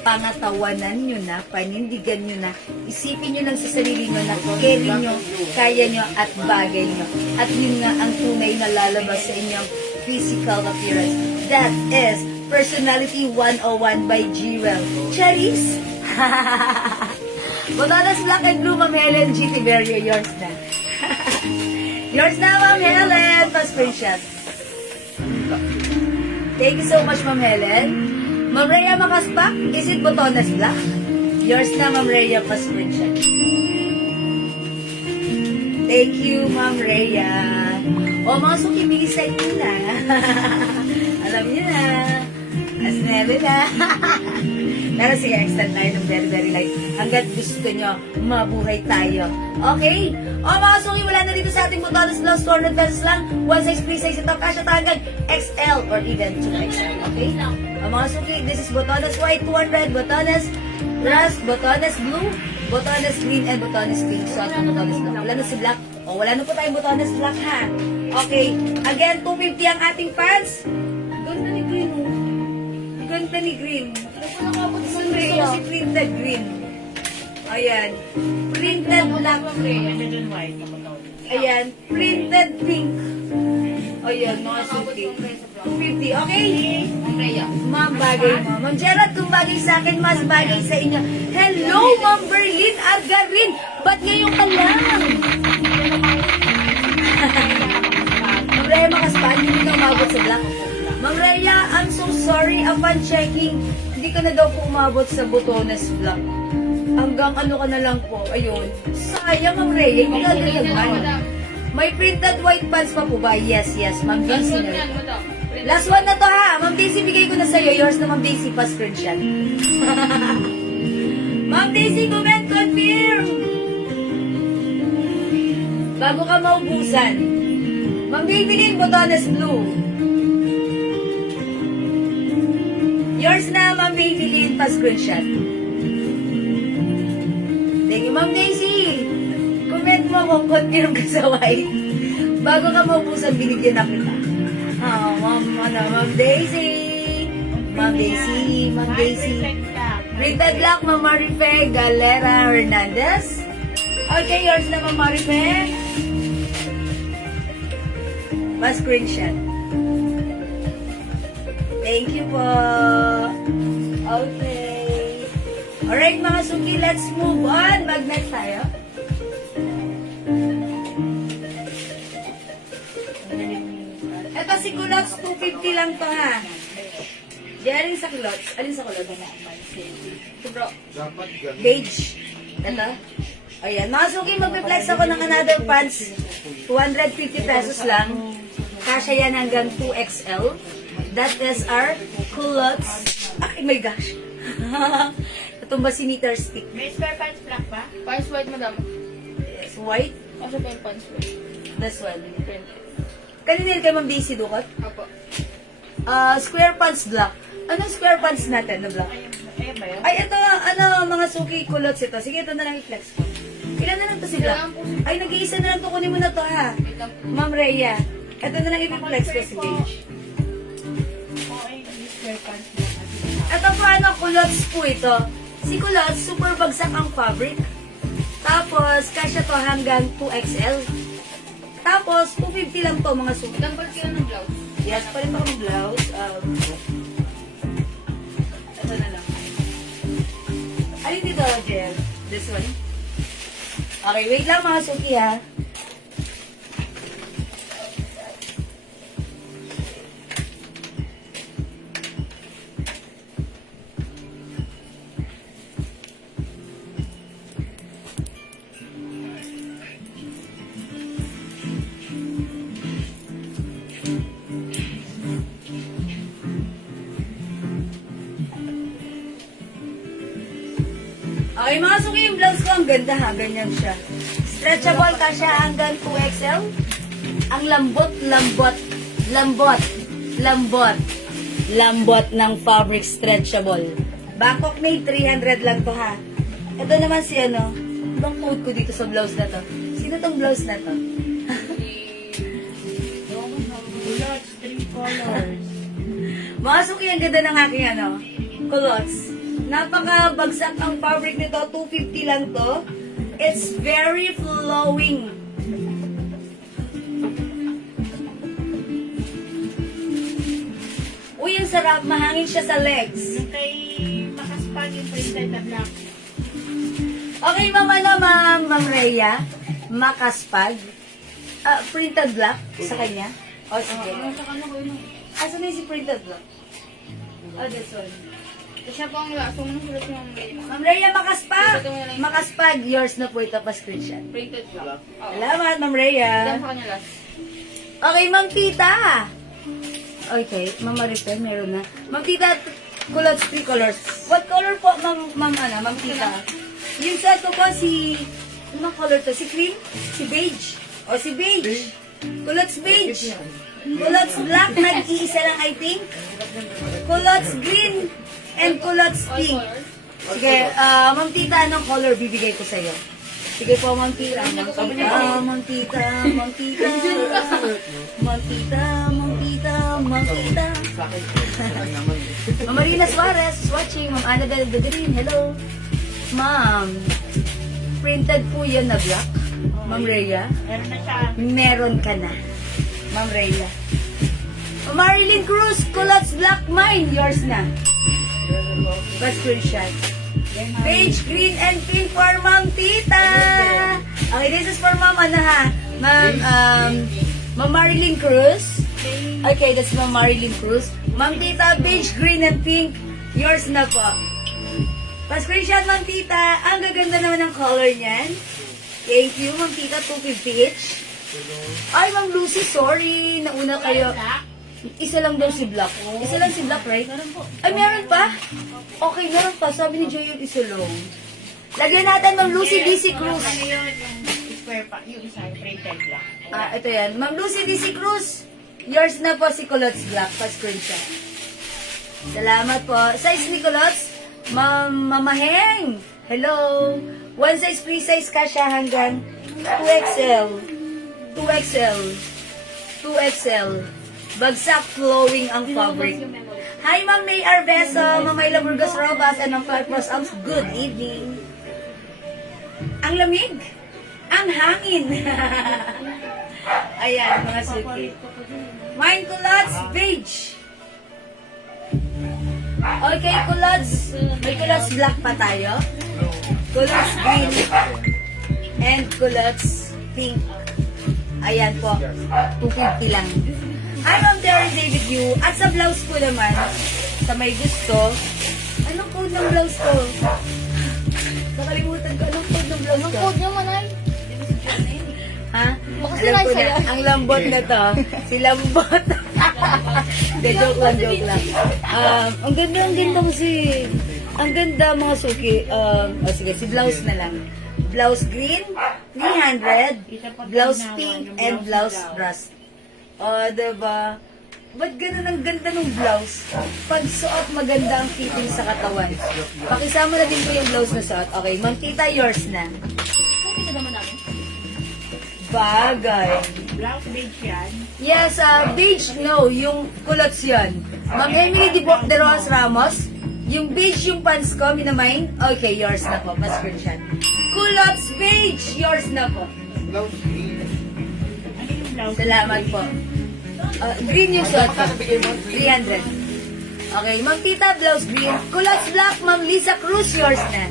pangatawanan nyo na, panindigan nyo na, isipin nyo lang sa sarili nyo na caring nyo, kaya nyo at bagay nyo. At yun nga ang tunay na lalabas sa inyong physical appearance. That is Personality 101 by Jewel. Charis! Botones black and blue, Ma'am Helen G. Tiberio, yours na. Yours na, Ma'am Helen. Pa-screenshot. Thank you so much, Ma'am Helen. Ma'am Rhea Makaspak, is it botones black? Yours na, Ma'am Rhea, pa-screenshot. Thank you, Ma'am Rhea. Mga suki, bigisay nyo na. Alam nyo na. Asnelo na. Pero sige, extend tayo ng very light. Hanggat gusto nyo, mabuhay tayo. Okay? Mga suki, wala na dito dito sa ating Botones Blouse, 200 pesos lang. One size, free size ito. Kasya tayo hanggang XL or even 2XL. Okay? Mga suki, this is Botones White, 200. Botones Rust, Botones Blue, Botones Green, and Botones Pink. So, at Botones Black. Wala na si Black. O, wala na po tayong Botones Black, ha? Okay. Again, 250 ang ating pants. Ganda ni Green, oh. Ganda ni Green. Gusto si printed green. Ayan. Printed black. Ayan. Printed pink. Ayan, mga suki. 250. Okay? Ma'am, bagay mo. Ma'am Gerald, kung bagay sa akin, mas bagay sa inyo. Hello, Ma'am Berlin Agarin. Ba't ngayon ka lang? Ma'am Rhea Makaspan, hindi ka umabot sa black. Ma'am Rhea, I'm so sorry. Upon checking, hindi ka na daw po umabot sa Botones Black. Hanggang ano ka na lang po. Ayun. Sayang, Ma'am Rhea. Hindi ka nagdagan. May printed white pants pa po ba? Yes, yes. Ma'am Daisy na. Last one na to ha. Ma'am Daisy, bigay ko na sa'yo. Yours na Ma'am Daisy pa screenshot. Ma'am Daisy, comment, confirm. Bago ka maubusan. Ma'am Maybelline, Botones Blue. Yours na, Ma'am Maybelline, pa-screenshot. Thank you, Ma'am Daisy. Comment mo kung confirm ka sa white. Bago ka maubusan, binigyan na kita. Ma'am Daisy. Ma'am Daisy, Ma'am Daisy. Printed black, Ma'am Marife Galera Hernandez. Okay, yours na, Ma'am Marife. Pa-screenshot. Thank you po. Okay. Alright mga suki, let's move on. Mag-next tayo. Ito si Culottes, 250 lang to ha. Di alin sa Culottes? Alin sa Culottes? Ito bro. Dapat ganun. Beige. Ito. Ayan. Mga suki, mag-flex ako ng another pants. 250 pesos lang. Kasya yan hanggang 2XL. That is our Culottes. Ay, my gosh. Itong ba si meter stick? May spare pants black ba? Pants white, madam. Yes, white. Kasi pa yung pants white. This one. Kanina kay Ma'am Daisy Dukot? Opo. Square pants black. Anong square pants natin na black? Ayan ba yun? Ay, ito, mga suki Culottes ito. Sige, ito na lang i-flex ko. Ilan na lang to si black? Ay, nag-iisa na lang to. Kunin mo na to, ha? Ma'am Rhea. Ito na lang i-flex ko si Beige. Okay, may spare pants black. Ito po, Culottes po ito. Si Culottes, super bagsak ang fabric. Tapos, kasya to hanggang 2XL. Tapos, 250 lang to, mga suki. Madam, palit kayo ng blouse. Yes, palit ako ng blouse. Ito na lang. Alin dito, Jen? This one? Okay, wait lang mga suki ha. Okay, mga suki, yung blouse ko, ang ganda ha. Ganyan siya. Stretchable ka siya hanggang 2XL. Ang lambot ng fabric stretchable. Bangkok made, 300 lang to ha. Ito naman si ibang code ko dito sa blouse na to. Sino tong blouse na to? Culottes, 3 colors. Mga suki, ang ganda ng aking Culottes. Napakabagsak ang fabric nito. 250 lang to. It's very flowing. Uy, ang sarap. Mahangin siya sa legs. Yung kay Makaspag yung printed na black. Okay, Ma'am Rhea. Makaspag. Printed black sa kanya. O, sige. Saka na ko yun. Asan na yung si printed black? This one. Siya po ang laso mo nung sulat ng mga Ma'am Rhea, Makaspag. Yours na po ito pa screenshot. printed black. Oo. Salamat, Ma'am Rhea. Madam, sa kanya last. Okay, Ma'am Tita. Okay, Ma'am Marife, meron na. Ma'am Tita, Culottes, 3 colors. What color po, Ma'am Tita? Yung sa ito po, anong color to? Si cream? Si beige? O si beige. Kulots beige. Kulots black, nag-iisa lang I think. Kulots green and kulots pink. Sige, Ma'am Tita, anong color bibigay ko sa'yo? Sige po, Ma'am Tita. Ma'am Tita, Ma'am Tita, Ma'am Tita. Ma'am Tita, Ma'am Tita, Ma'am Tita. Ma'am Marina Suarez is watching. Ma'am Annabelle Gagarin, hello. Ma'am, printed po yan na black. Ma'am Rhea, Meron na siya. meron ka na. Ma'am Rhea. Ma'am Marilyn Cruz, Kulots Black Mine, yours na. Let's screenshot. Beige, green, and pink for Ma'am Tita. Okay, this is for Ma'am, ano ha? Ma'am Marilyn Cruz. Okay, that's Ma'am Marilyn Cruz. Ma'am Tita, beige, green, and pink. Yours na po. Pa-screenshot, Ma'am Tita. Ang gaganda naman ng color niyan. Thank you, Ma'am Tita. 250 each. Ay, Ma'am Lucy, sorry. Nauna kayo. Isa lang daw si Black. Isa lang si Black, right? Ay, meron pa? Okay, meron pa. Sabi ni Joy yung isa lang. Lagyan natin, Ma'am Lucy DC Cruz. Ano yun? Yung square pa. Yung isa, printed lang. Ito yan. Ma'am Lucy DC Cruz. Yours na po si Kulots Black. Pa-screenshot. Salamat po. Size ni Kulots, Ma'am Mamaheng. Hello. One size, free size ka siya hanggang 2XL. 2XL. 2XL. Bagsak flowing ang fabric. Hi, Ma'am May Arbeso, Ma'am Mayla Burgos Robas, and Ma'am Clark Ross Alms. Good evening. Ang lamig. Ang hangin. Ayan, mga suki. Mine Kulots, beige. Okay, Kulots. May Kulots black pa tayo. Kulots green. And Kulots pink. Ayan po. 250 lang. Hi, Ma'am Terry David Yu. At sa blouse ko naman, sa may gusto, anong code ng blouse ko? Nakalimutan ko, anong code ng blouse Ang ko? code niya, Manay. Ha? Baka Alam ko sinay na, sa'yo. ang lambot na to. Si lambot. De, joke lang, joke lang. Ang ganda kasi. Ang ganda mga suki. Sige, si blouse na lang. Blouse green, 300. Blouse pink, and blouse brass. Diba? Ba't ganun ang ganda ng blouse? Pag suot, maganda ang fitting sa katawan. Pakisama na din po yung blouse na suot. Okay, Ma'am Tita, yours na. Ito naman namin. Bagay. Blouse beige yan. Yes, beige, no, yung kulots yan. Ma'am Emily de Ros Ramos, yung beige yung pants ko, minamain. Okay, yours na po, pa-screenshot. Kulots beige, yours na po. Blouse green. Ano yung blouse? Salamat po. Green yung suot ko, 300. Okay, Ma'am Tita, blouse green. Kulots black, Ma'am Lisa Cruz, yours na.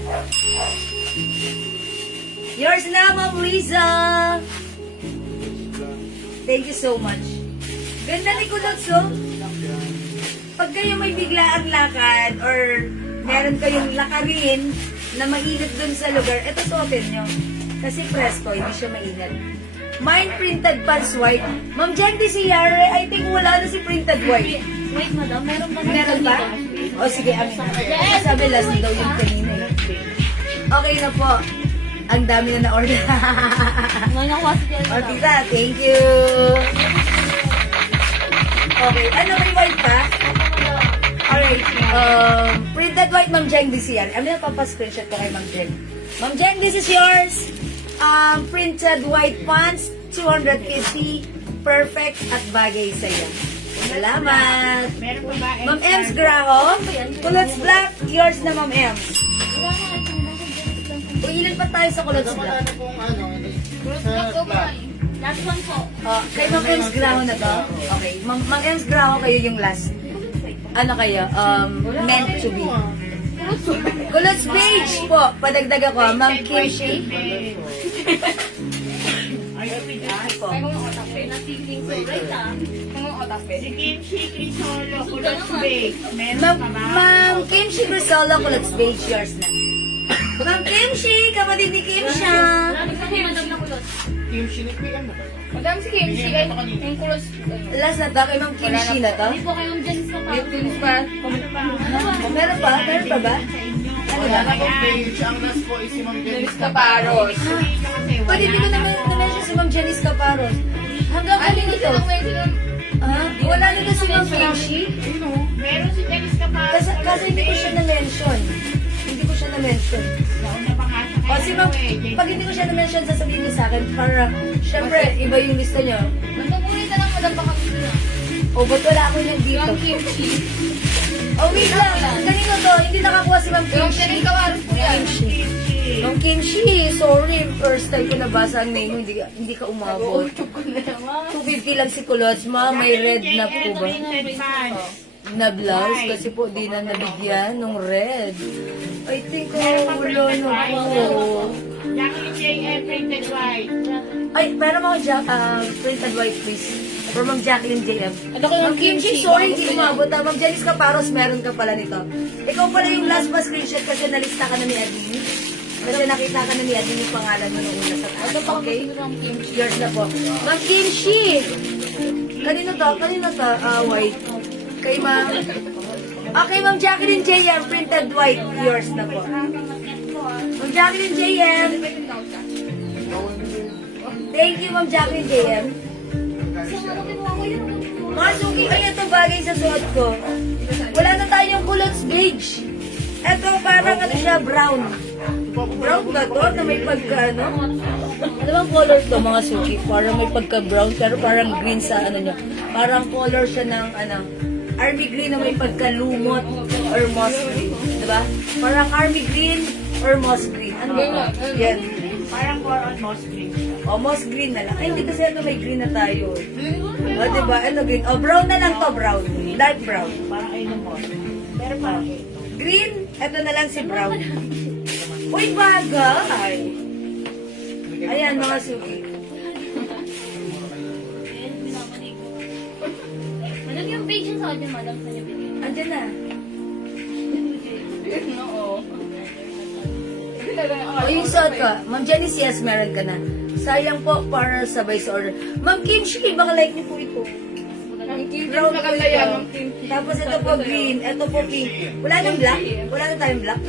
Yours na, Ma'am Lisa. Thank you so much. Ganda ni Kulots, oh. Pag kayo may biglaang lakad or meron kayong lakarin na mainit dun sa lugar, ito suotin nyo. Kasi presko, hindi siya mainit. Mine printed pants white. Ma'am Jendy, si Yare, I think wala na si printed white. Wait, madam. Meron pa Meron ba? O sige, amin na. Sabi last na daw yung kanina. Okay na po. Ang dami na na-order. Ngayon ako kasi dyan, O, madam. tita, thank you. Okay, ano may white pa? Alright, printed white, Ma'am Jeng, this yan. Ano yung papascreenshot ko kay Ma'am Jeng? Ma'am Jeng, this is yours. Printed white pants, 250. Perfect at bagay sa'yo. Salamat. Meron pa ba? Ma'am Ems Graho, Kulots Black, yours na Ma'am Ems. Wala nga ito. Ilan pa tayo sa Kulots Wala Black? na pong ano, Cross sa black ko ba? black. Last one po. Kay Ma'am Ems Graho na to? Okay, Ma'am Ems Graho kayo yung last. Ano kayo? Meant to be. Kulots beige po. Padagdag ako. Ma'am Kim Shi. Ayun, Po. Ay, kung otak ko, nasiling ko. Right, ah. Kung otak ko. si Kimchi Crisolo, Kulots beige. Meron Ma'am pa ba? Ma'am Kim Shi Crisolo, Kulots beige, yours na. Ma'am Kim Shi, kapatid ni Kim siya. Lalo sa madam na kulot. Team Shinipin na ba? Madam si Kimchi, ay yung kulot. Last na to, kay Ma'am Kim Shi na to. Hindi po kayong dyan sa pa. Meron pa? Meron pa ba? Ano Wala ba? na pong page. Ang last po is si Ma'am Dennis Kaparos. Kasi Pwede hindi ko na-mention si Ma'am Janice Caparos. Hanggang Ay, kami hindi nito. ko lang mention. Wala nito si Ma'am Kimchi. Meron si Dennis Caparos. Kasi hindi ko siya na-mention. Hindi ko siya na-mention. Nauna pa nga sa O si Ma'am, pag hindi ko siya na-mention, sasabihin niyo sa akin para, syempre, iba yung lista niyo. Magpapulit na lang, madam, baka gusto na. O, ba't wala ako niyan dito? Yung kimchi. Oh, wait lang. Kanino to? Hindi nakakuha si Ma'am Yung Kimchi. Janine Caparos po yan. Ma'am Kimchi, sorry. First time ko nabasa ang name mo. Hindi ka umabot. 250 lang si Kulots, ma. May red na po ba? Na blouse? Kasi po di na nabigyan ng red. I think, wala na po. Jackie J.M. printed white. Ay, meron ako printed white, please. For Ma'am Jacqueline JM. Ano ko yung Ma'am Kimchi, kimchi? sorry, Baka hindi gusto umabot. Ma'am Janice Caparos, meron ka pala nito. Ikaw pala yung last pa screenshot kasi nalista ka na ni Adine. Kasi nakita ka na ni Adine yung pangalan mo nung una sa taas. Ano pa Okay? gusto ng kimchi? Yours na po. Ma'am Kimchi! Kanino to? Kanino to? White. Kay Ma'am... Okay, Ma'am Jacqueline JM, printed white. Yours na po. Ma'am Jacqueline JM. Thank you, Ma'am Jacqueline JM. Mga suki kayo ito bagay sa suot ko. Wala na tayong culottes beige. Ito parang ano siya, brown. Brown ba to? Na may pagka ano? Ano bang color to mga suki? Parang may pagka brown pero parang green sa ano niya. Parang color siya ng ano, army green na may pagka lumot or moss green. Diba? Parang army green or moss green. Ano ba? Yan. Parang more on moss green. O, moss green na lang. Ay, hindi kasi ano may green na tayo. O, diba? Ano green? O, brown na lang to, brown. Dark brown. Parang ayun ang moss. Pero parang Green, eto na lang si brown. Uy, bagay! Ayan, mga suki. Madam, yung page yung sa audio, madam, sa niyo binigyan. Andyan na. Oo. O, yung suot ko. Ma'am Janice, yes, meron ka na. Sayang po para sabay sa order. Ma'am Kimchi, baka like niyo po ito. Brown po ito. Tapos ito po green, ito po pink. Wala nang black? Wala na tayong black?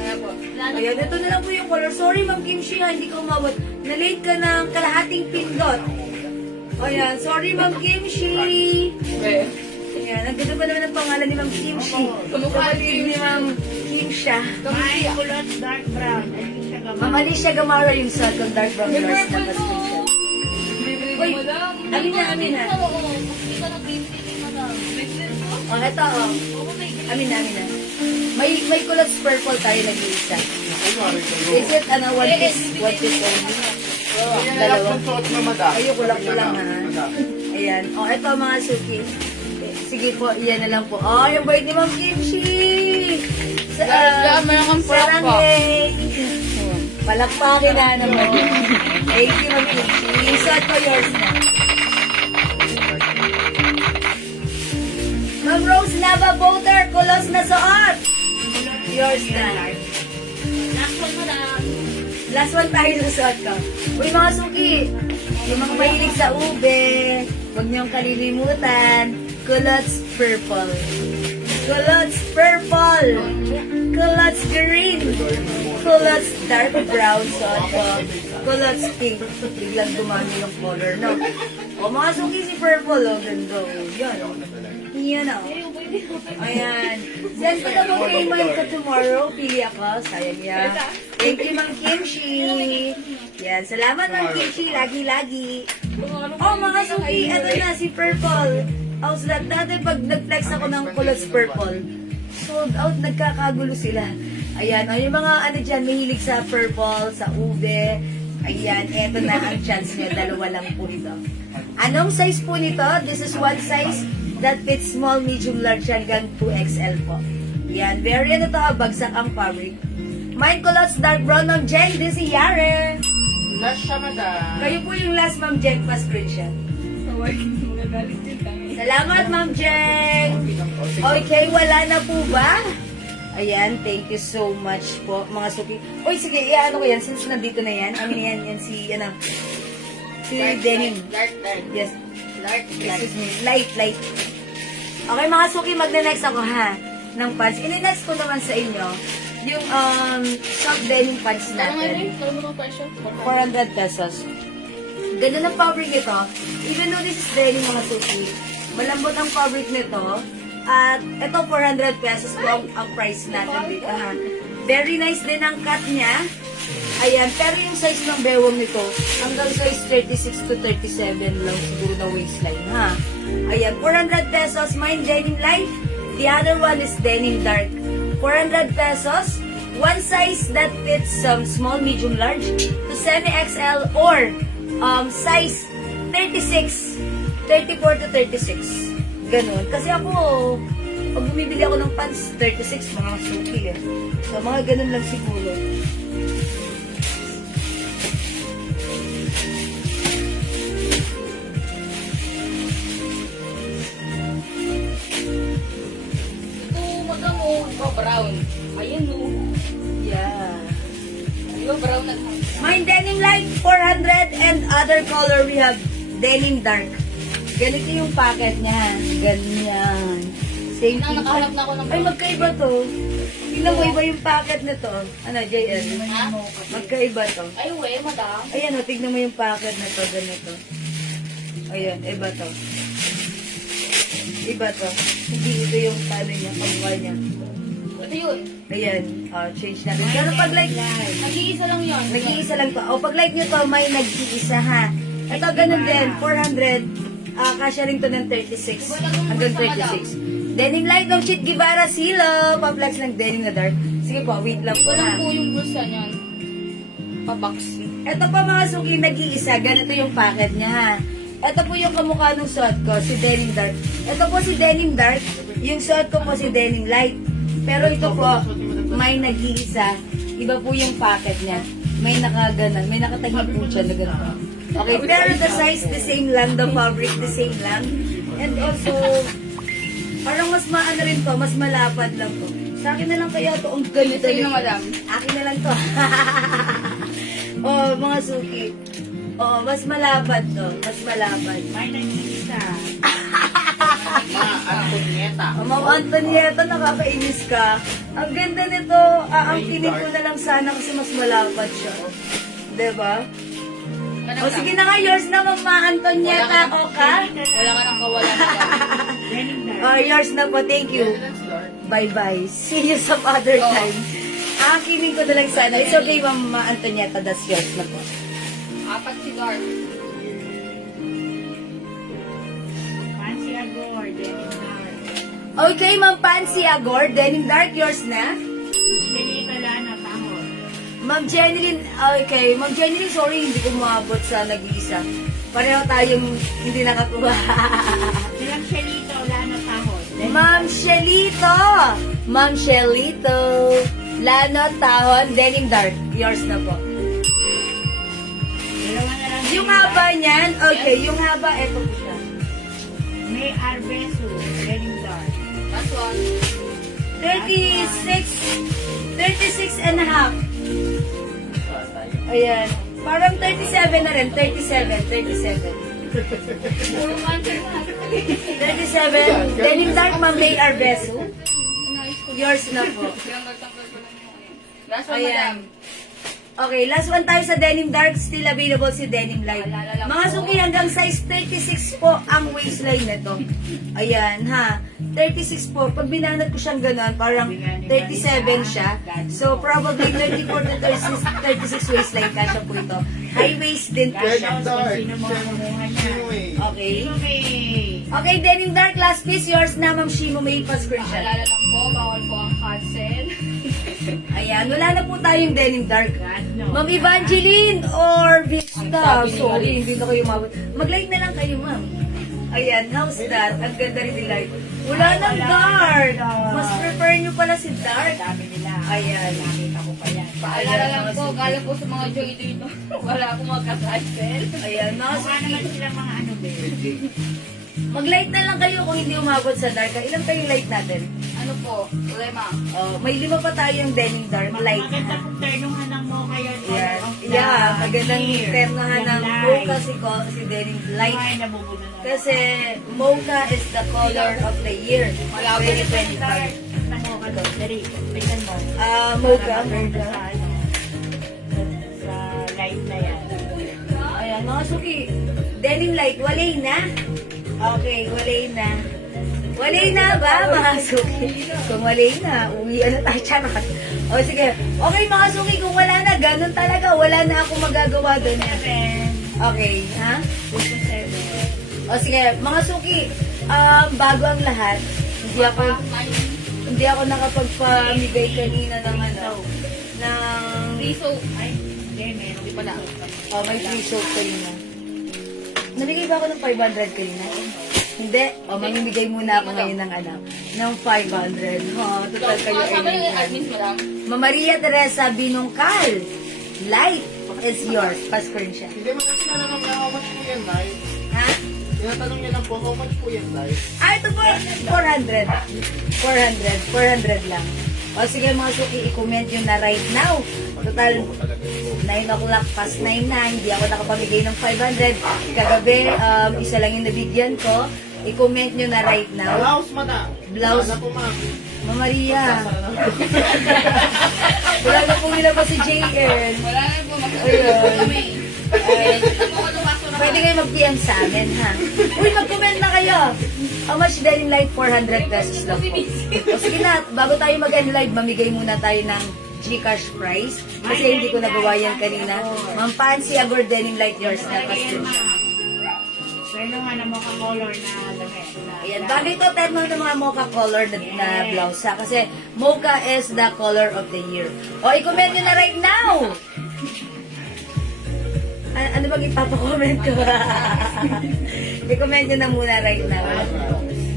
Ayan, ito na lang po yung color. Sorry, Ma'am Kimchi, ha, hindi ka umabot. Na-late ka ng kalahating pindot. Ayan, sorry, Ma'am Kimchi. Ayan, ang ganda pa naman ang pangalan ni Ma'am Kimchi. Kapatid ni Ma'am Kimsha. may kulot dark brown. Ay, hindi siya gamay. Ma'am Alicia Gamara yung sa itong dark brown May dress na purple to. pa-screenshot. Uy, Madam. amin na, amin na. Oo, makikita na green tea, madam. O, ito, o. Oo, may green. Amin na, amin na. May culottes purple tayo nag-iisa. Is it, ano, one piece only? Yan na lang Dalawa. kung suot mo, madam. Ayoko lang ko lang, ha. Ayan. O, ito mga suki. Sige po, iyan na lang po. Oh, yung bait ni Ma'am Kimchi! Sa, meron kang Sarangay! Palakpakin na naman. Thank you, Ma'am Kimchi. Suot ko yours na. Ma'am Rose Lava Boater, kulos na suot! Yours na. Last one, madam. Last one tayo sa suot ko. Uy, mga suki, yung mga mahilig sa ube, huwag niyong kalilimutan, culottes purple. Culottes purple. Culottes green. Culottes dark brown suot ko. Culottes pink. Biglang dumami yung color, no? O, mga suki si purple, oh, ganda. Yan. Yan, oh. Ayan. Send ko na po kay Ma'am ka tomorrow. Pili ako. Sayang yan. Thank you, Ma'am Kimchi. Yan. Salamat, Ma'am Kimchi. Lagi-lagi. Oh, mga suki. Ito na, si Purple. How's that? Dati pag nag-flex ako ng culottes purple, sold out, nagkakagulo sila. Ayan. O, yung mga ano dyan, mahilig sa purple, sa ube. Ayan. Eto na ang chance nyo. Dalawa lang po nito. Anong size po nito? This is one size that fits small, medium, large hanggang 2XL po. Yan, very ano to, bagsak ang fabric. Mine culottes dark brown, Ma'am Jen. This is Yare. Last siya, madam. Kayo po yung last, Ma'am Jen, pa screenshot. Salamat, Ma'am Jen. Okay, wala na po ba? Ayan, thank you so much po, mga suki. Uy, sige, ano ko yan, since nandito na yan. Amin yan si, ano, si Denim. Dark. Yes. Excuse me. Light. Okay, mga suki, magne-next ako, ha? Ng pants. Ini-next ko naman sa inyo. yung soft denim pants Ano nga natin. yun? Ano mo ng presyo? 400 pesos. Ganda ng fabric nito. Even though this is denim mga suki, malambot ang fabric nito. At ito 400 pesos po ang price natin dito ha. Very nice din ang cut niya. Ayan, pero yung size ng bewang nito, hanggang size 36 to 37 lang siguro na waistline ha. Ayan, 400 pesos, mine denim light. The other one is denim dark. 400 pesos. One size that fits small, medium, large to semi-XL or size 36, 34 to 36. Ganun. Kasi ako, pag bumibili ako ng pants, 36, mga suki eh. So, mga ganun lang siguro. Ito, madam, oh. Ito, brown. Ayan, oh. Yeah. Ito, brown na. Mine denim light, 400, and other color we have denim dark. Ganito yung packet niya. Ganyan. Same Na, thing. nakahanap na ako ng Ay, magkaiba to. Tingnan mo, iba yung packet nito. Ano, JL? Ha? Magkaiba to. Ay, we, madam. Ayan o, tignan mo yung packet na to, ganito. Ayan, iba to. Iba to. Hindi ito yung talo niya, pagkuha niya. Ito yun. Ayan, change natin. Pero pag like, Nag-iisa lang yun. nag-iisa lang to. O, pag like nyo to, may nag-iisa ha. Ito, ganun din, 400. Kasya rin to ng 36 hanggang 36. Denim light ng Chit Guevara Silo. Pa-flex ng denim na dark. Sige po, wait lang po Ito lang ha. po yung bulsa niyan. Pabox. Ito pa mga suki, nag-iisa. Ganito yung packet niya ha. Ito po yung kamukha ng suot ko, si Denim Dark. Ito po si Denim Dark. Yung suot ko po si Denim Light. Pero ito po, may nag-iisa. Iba po yung packet niya. May nakaganan. May nakatahi po siya na gano'n. Okay, pero the size the same lang. The fabric the same lang. And also, parang mas maano rin to, mas malapad lang to. Sa akin na lang kaya to, ang ganito. Sa'yo na, madam. Akin na lang to. Oh, mga suki. Oh, mas malapad to. Mas malapad. May nag-iisa. Antonieta. Oh, Ma'am Antonieta, nakakainis ka. Ang ganda nito. Aangkinin ko na lang sana kasi mas malapad siya. Diba? Madam, O sige na nga, yours na, Mama Antonieta. O ka? Wala ka nang kawalan, madam. Denim dark. Oh, yours na po. Thank you. Bye-bye. See you some other time. Aangkinin ko na lang sana. It's okay, Mama Antonieta. That's yours na po. Apat si Dark. Fancy Agor, denim dark. Okay, Ma'am Pansy Agor. Denim Dark, yours na. Benito Lana, Tahor. Ma'am Jeneline, okay. Ma'am Jeneline, sorry, hindi ko maabot sa nag-iisa. Pareho tayong hindi nakakuha. Silang Shelito, Lana, Tahor. Ma'am Shelito! Ma'am Shelito! Lano, Tahon, Denim Dark. Yours na po. Dalawa na lang. Yung haba niyan, okay, yung haba, eto po siya. May Arbesu, denim dark. Last one. 36 and a half. Ayan. Parang 37 na rin. 37. Puro cancer na. 37. Denim Dark, Ma'am May Arbesu. Inayos ko. Yours na po. Tanggal ko lang yung last one, Ayan. madam. Okay, last one tayo sa Denim Dark. Still available si Denim Light. Mga suki, hanggang size 36 po ang waistline nito. Ayan, ha. 36 po. Pag binanat ko siyang ganun, parang 37 siya. So, probably 34 to 36 waistline kasha po ito. High waist din po siya. Sino mo ang kumuha niya? Okay. Sino may... Okay, Denim Dark, last piece. Yours na, Ma'am Shimo. May pa-screenshot. Paalala lang po, bawal po ang cancel. Ayan, wala na po tayong Denim Dark. No. Ma'am Evangeline or Vista. sabi ni Sorry, Alice. hindi na kayo mabot. Mag-like na lang kayo, ma'am. Ayan, how's that? Ang ganda rin nila. Wala nang dark. Mas prefer nyo pala si dark. Dami nila. Ayan. Nakita ko pa yan. Paalala lang po, kala po sa mga joy dito. Wala akong magka-cancel. Ayan, mga Mukha naman sila mga ano ba? mag-like na lang kayo kung hindi umabot sa dark. Ilan kayong like natin? Ano po? Lema. May 5 pa tayong denim dark light. Maganda kung ternuhan ng mocha yan. Ayan. Yeah, magandang ternahan ng mocha si denim light. Ay, nabubuno na. Kasi mocha is the color of the year. Malabo rin 2025. ano, dali, tingnan mo. Mocha. Maganda sa ano, sa live na yan. Ayan, mga suki. Denim light, walay na. Okay, walay na. Walay na ba, mga suki? Kung walay na, uwian na tayo. Charot. O sige. Okay, mga suki, kung wala na, ganun talaga. Wala na akong magagawa doon. Okay, ha? O sige, mga suki, bago ang lahat, hindi ako nakapagpamigay kanina ng ano, ng... Free soap. Ay, hindi, meron. Hindi pala. Oh, may free soap kanina. Namigay ba ako ng 500 kanina? Hindi. O, mamimigay muna ako ngayon ng ano, ng 500. Oh, total kayo Kasama ay yung admins, madam. Maria Teresa Binungkal. Light is yours. Pa-screenshot. Hindi mo na tinanong na how much po yan, Lai. Ha? Tinatanong niya lang po, how much po yan, Lai? Ah, ito po, 400. 400 lang. O sige mga suki, i-comment nyo na right now. Total, 9 o'clock past 9 na, hindi ako nakapamigay ng 500. Kagabi, isa lang yung nabigyan ko. I-comment nyo na right now. Blouse mo na. Blouse. Wala po, ma'am. Mama Maria. Wala na pong nilabas si JN. Wala na po. Ayun. Kami. Pwede kayo mag-PM sa amin, ha? Uy, mag-comment na kayo. How much Denim Light? 400 pesos lang po. O sige na, bago tayo mag-end live, mamigay muna tayo ng Gcash prize. Kasi hindi ko nagawa yan kanina. Ma'am Pansy Agor Denim Light, yours na pa-screenshot. Pwede nga na mocha color na damit. Ayan, bagay ito, type mo ng mga mocha color na blouse, ha? Kasi mocha is the color of the year. O, i-comment nyo na right now! Ano bang ipapacomment ko? I-comment nyo na muna right now.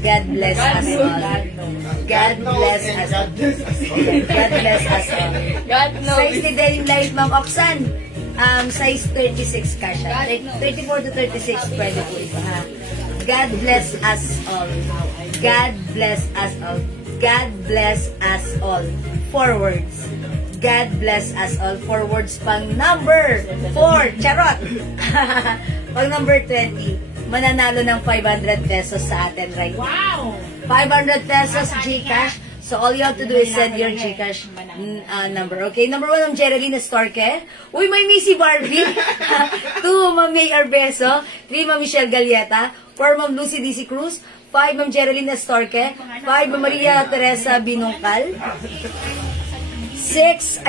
God bless us all. God bless us all. God bless us all. God knows. Size ni Denim Light, Ma'am Oxan. Size 36 ka siya. 34 to 36 pwede po ito, ha? God bless us all. God bless us all. God bless us all. 4 words. God bless us all. 4 words pang number 4. Charot! Pang number 20. Mananalo ng 500 pesos sa atin right now. Wow! 500 pesos Gcash. So all you have to do is send your Gcash number. Okay, number 1 ang Geraldine Estorque. Uy, may Missy Barbie. 2, Ma'am May Arbeso. 3, Ma'am Michelle Galieta. 4, Ma'am Lucy DC Cruz. 5, Ma'am Geraldine Estorque. 5, Ma'am Maria Teresa Binungkal. 7,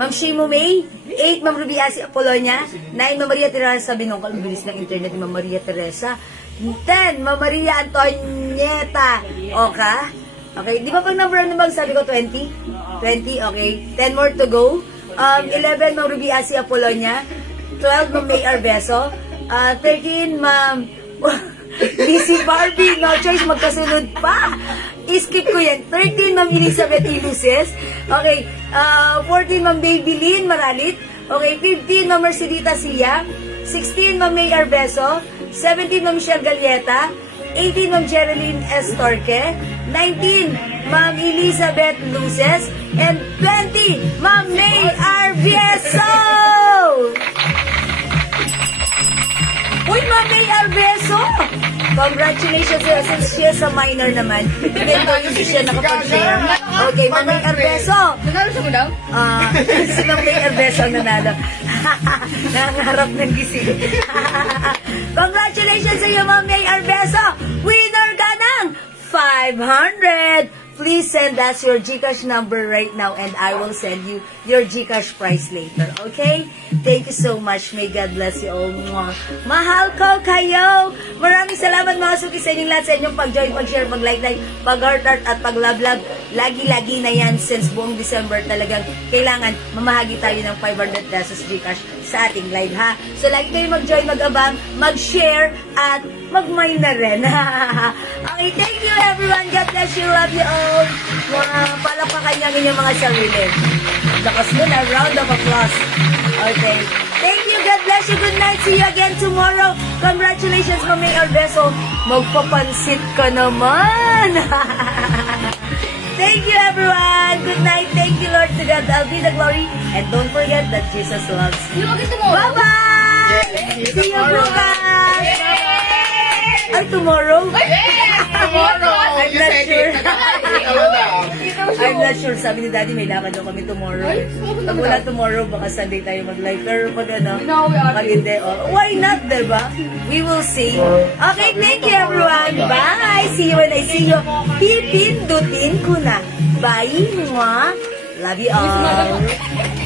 Ma'am Shimo May. 8, Ma'am Ruby Asi Apolonia. 9, Ma'am Maria Teresa Binungkal. Ang bilis ng internet ni Ma'am Maria Teresa. 10, Ma'am Maria Antonieta Oka. Okay, di ba pag number ano bang sabi ko 20? 20, okay. 10 more to go. 11, Ma'am Ruby Asi Apolonia. 12, Ma'am May Arbeso. 13, Ma'am Lizzie Barbie. No choice, magkasunod pa. I-skip ko yan. 13, Ma'am Elizabeth Iluses. Okay. 14, Ma'am Babylyn Maralit. Okay. 15, Ma'am Mercedita Sia. 16, Ma'am May Arbeso. 17, Ma'am Michelle Galieta. 18, Ma'am Geraldine Estorque. 19, Ma'am Elizabeth Luces. And 20, Ma'am May Arbeso! Uy, Ma'am May Arbeso! Congratulations, since siya sa minor naman. Even though hindi siya nakapag-share. Okay, Ma'am May Arbeso! Nanalo siya, madam? Si Ma'am May Arbeso ang nanalo. Nangarap ng gising. Congratulations sa iyo, Ma'am May Arbeso! Winner ka ng 500! Please send us your Gcash number right now and I will send you your Gcash price later. Okay? Thank you so much. May God bless you all. Mwah. Mahal ko kayo! Maraming salamat mga suki sa inyong lahat, sa inyong pag-join, pag-share, pag-like, pag-heart-heart at pag-love-love. Lagi-lagi na yan since buong December talagang kailangan mamahagi tayo ng 500 pesos Gcash sa ating live, ha? So, lagi kayo mag-join, mag-abang, mag-share, at mag-mine na rin. Okay, thank you everyone. God bless you. Love you all. Palakpakan niyo ang inyong mga sarili. Lakas mo na. Round of applause. Okay. Thank you. God bless you. Good night. See you again tomorrow. Congratulations, Ma'am May Arbeso. Magpapansit ka naman. Thank you, everyone. Good night. Thank you, Lord. To God, I'll be the glory. And don't forget that Jesus loves you. See you again tomorrow. Bye-bye! See you bukas! Ay, tomorrow? Tomorrow. I'm not sure. madam. I'm not sure. Sabi ni Daddy, may lakad daw kami tomorrow. Pag wala tomorrow, baka Sunday tayo mag-live. Pero pag ano, pag hindi, why not, diba? We will see. Okay, thank you everyone. Bye! See you when I see you. Pipindutin ko na. Bye! Mwah! Love you all.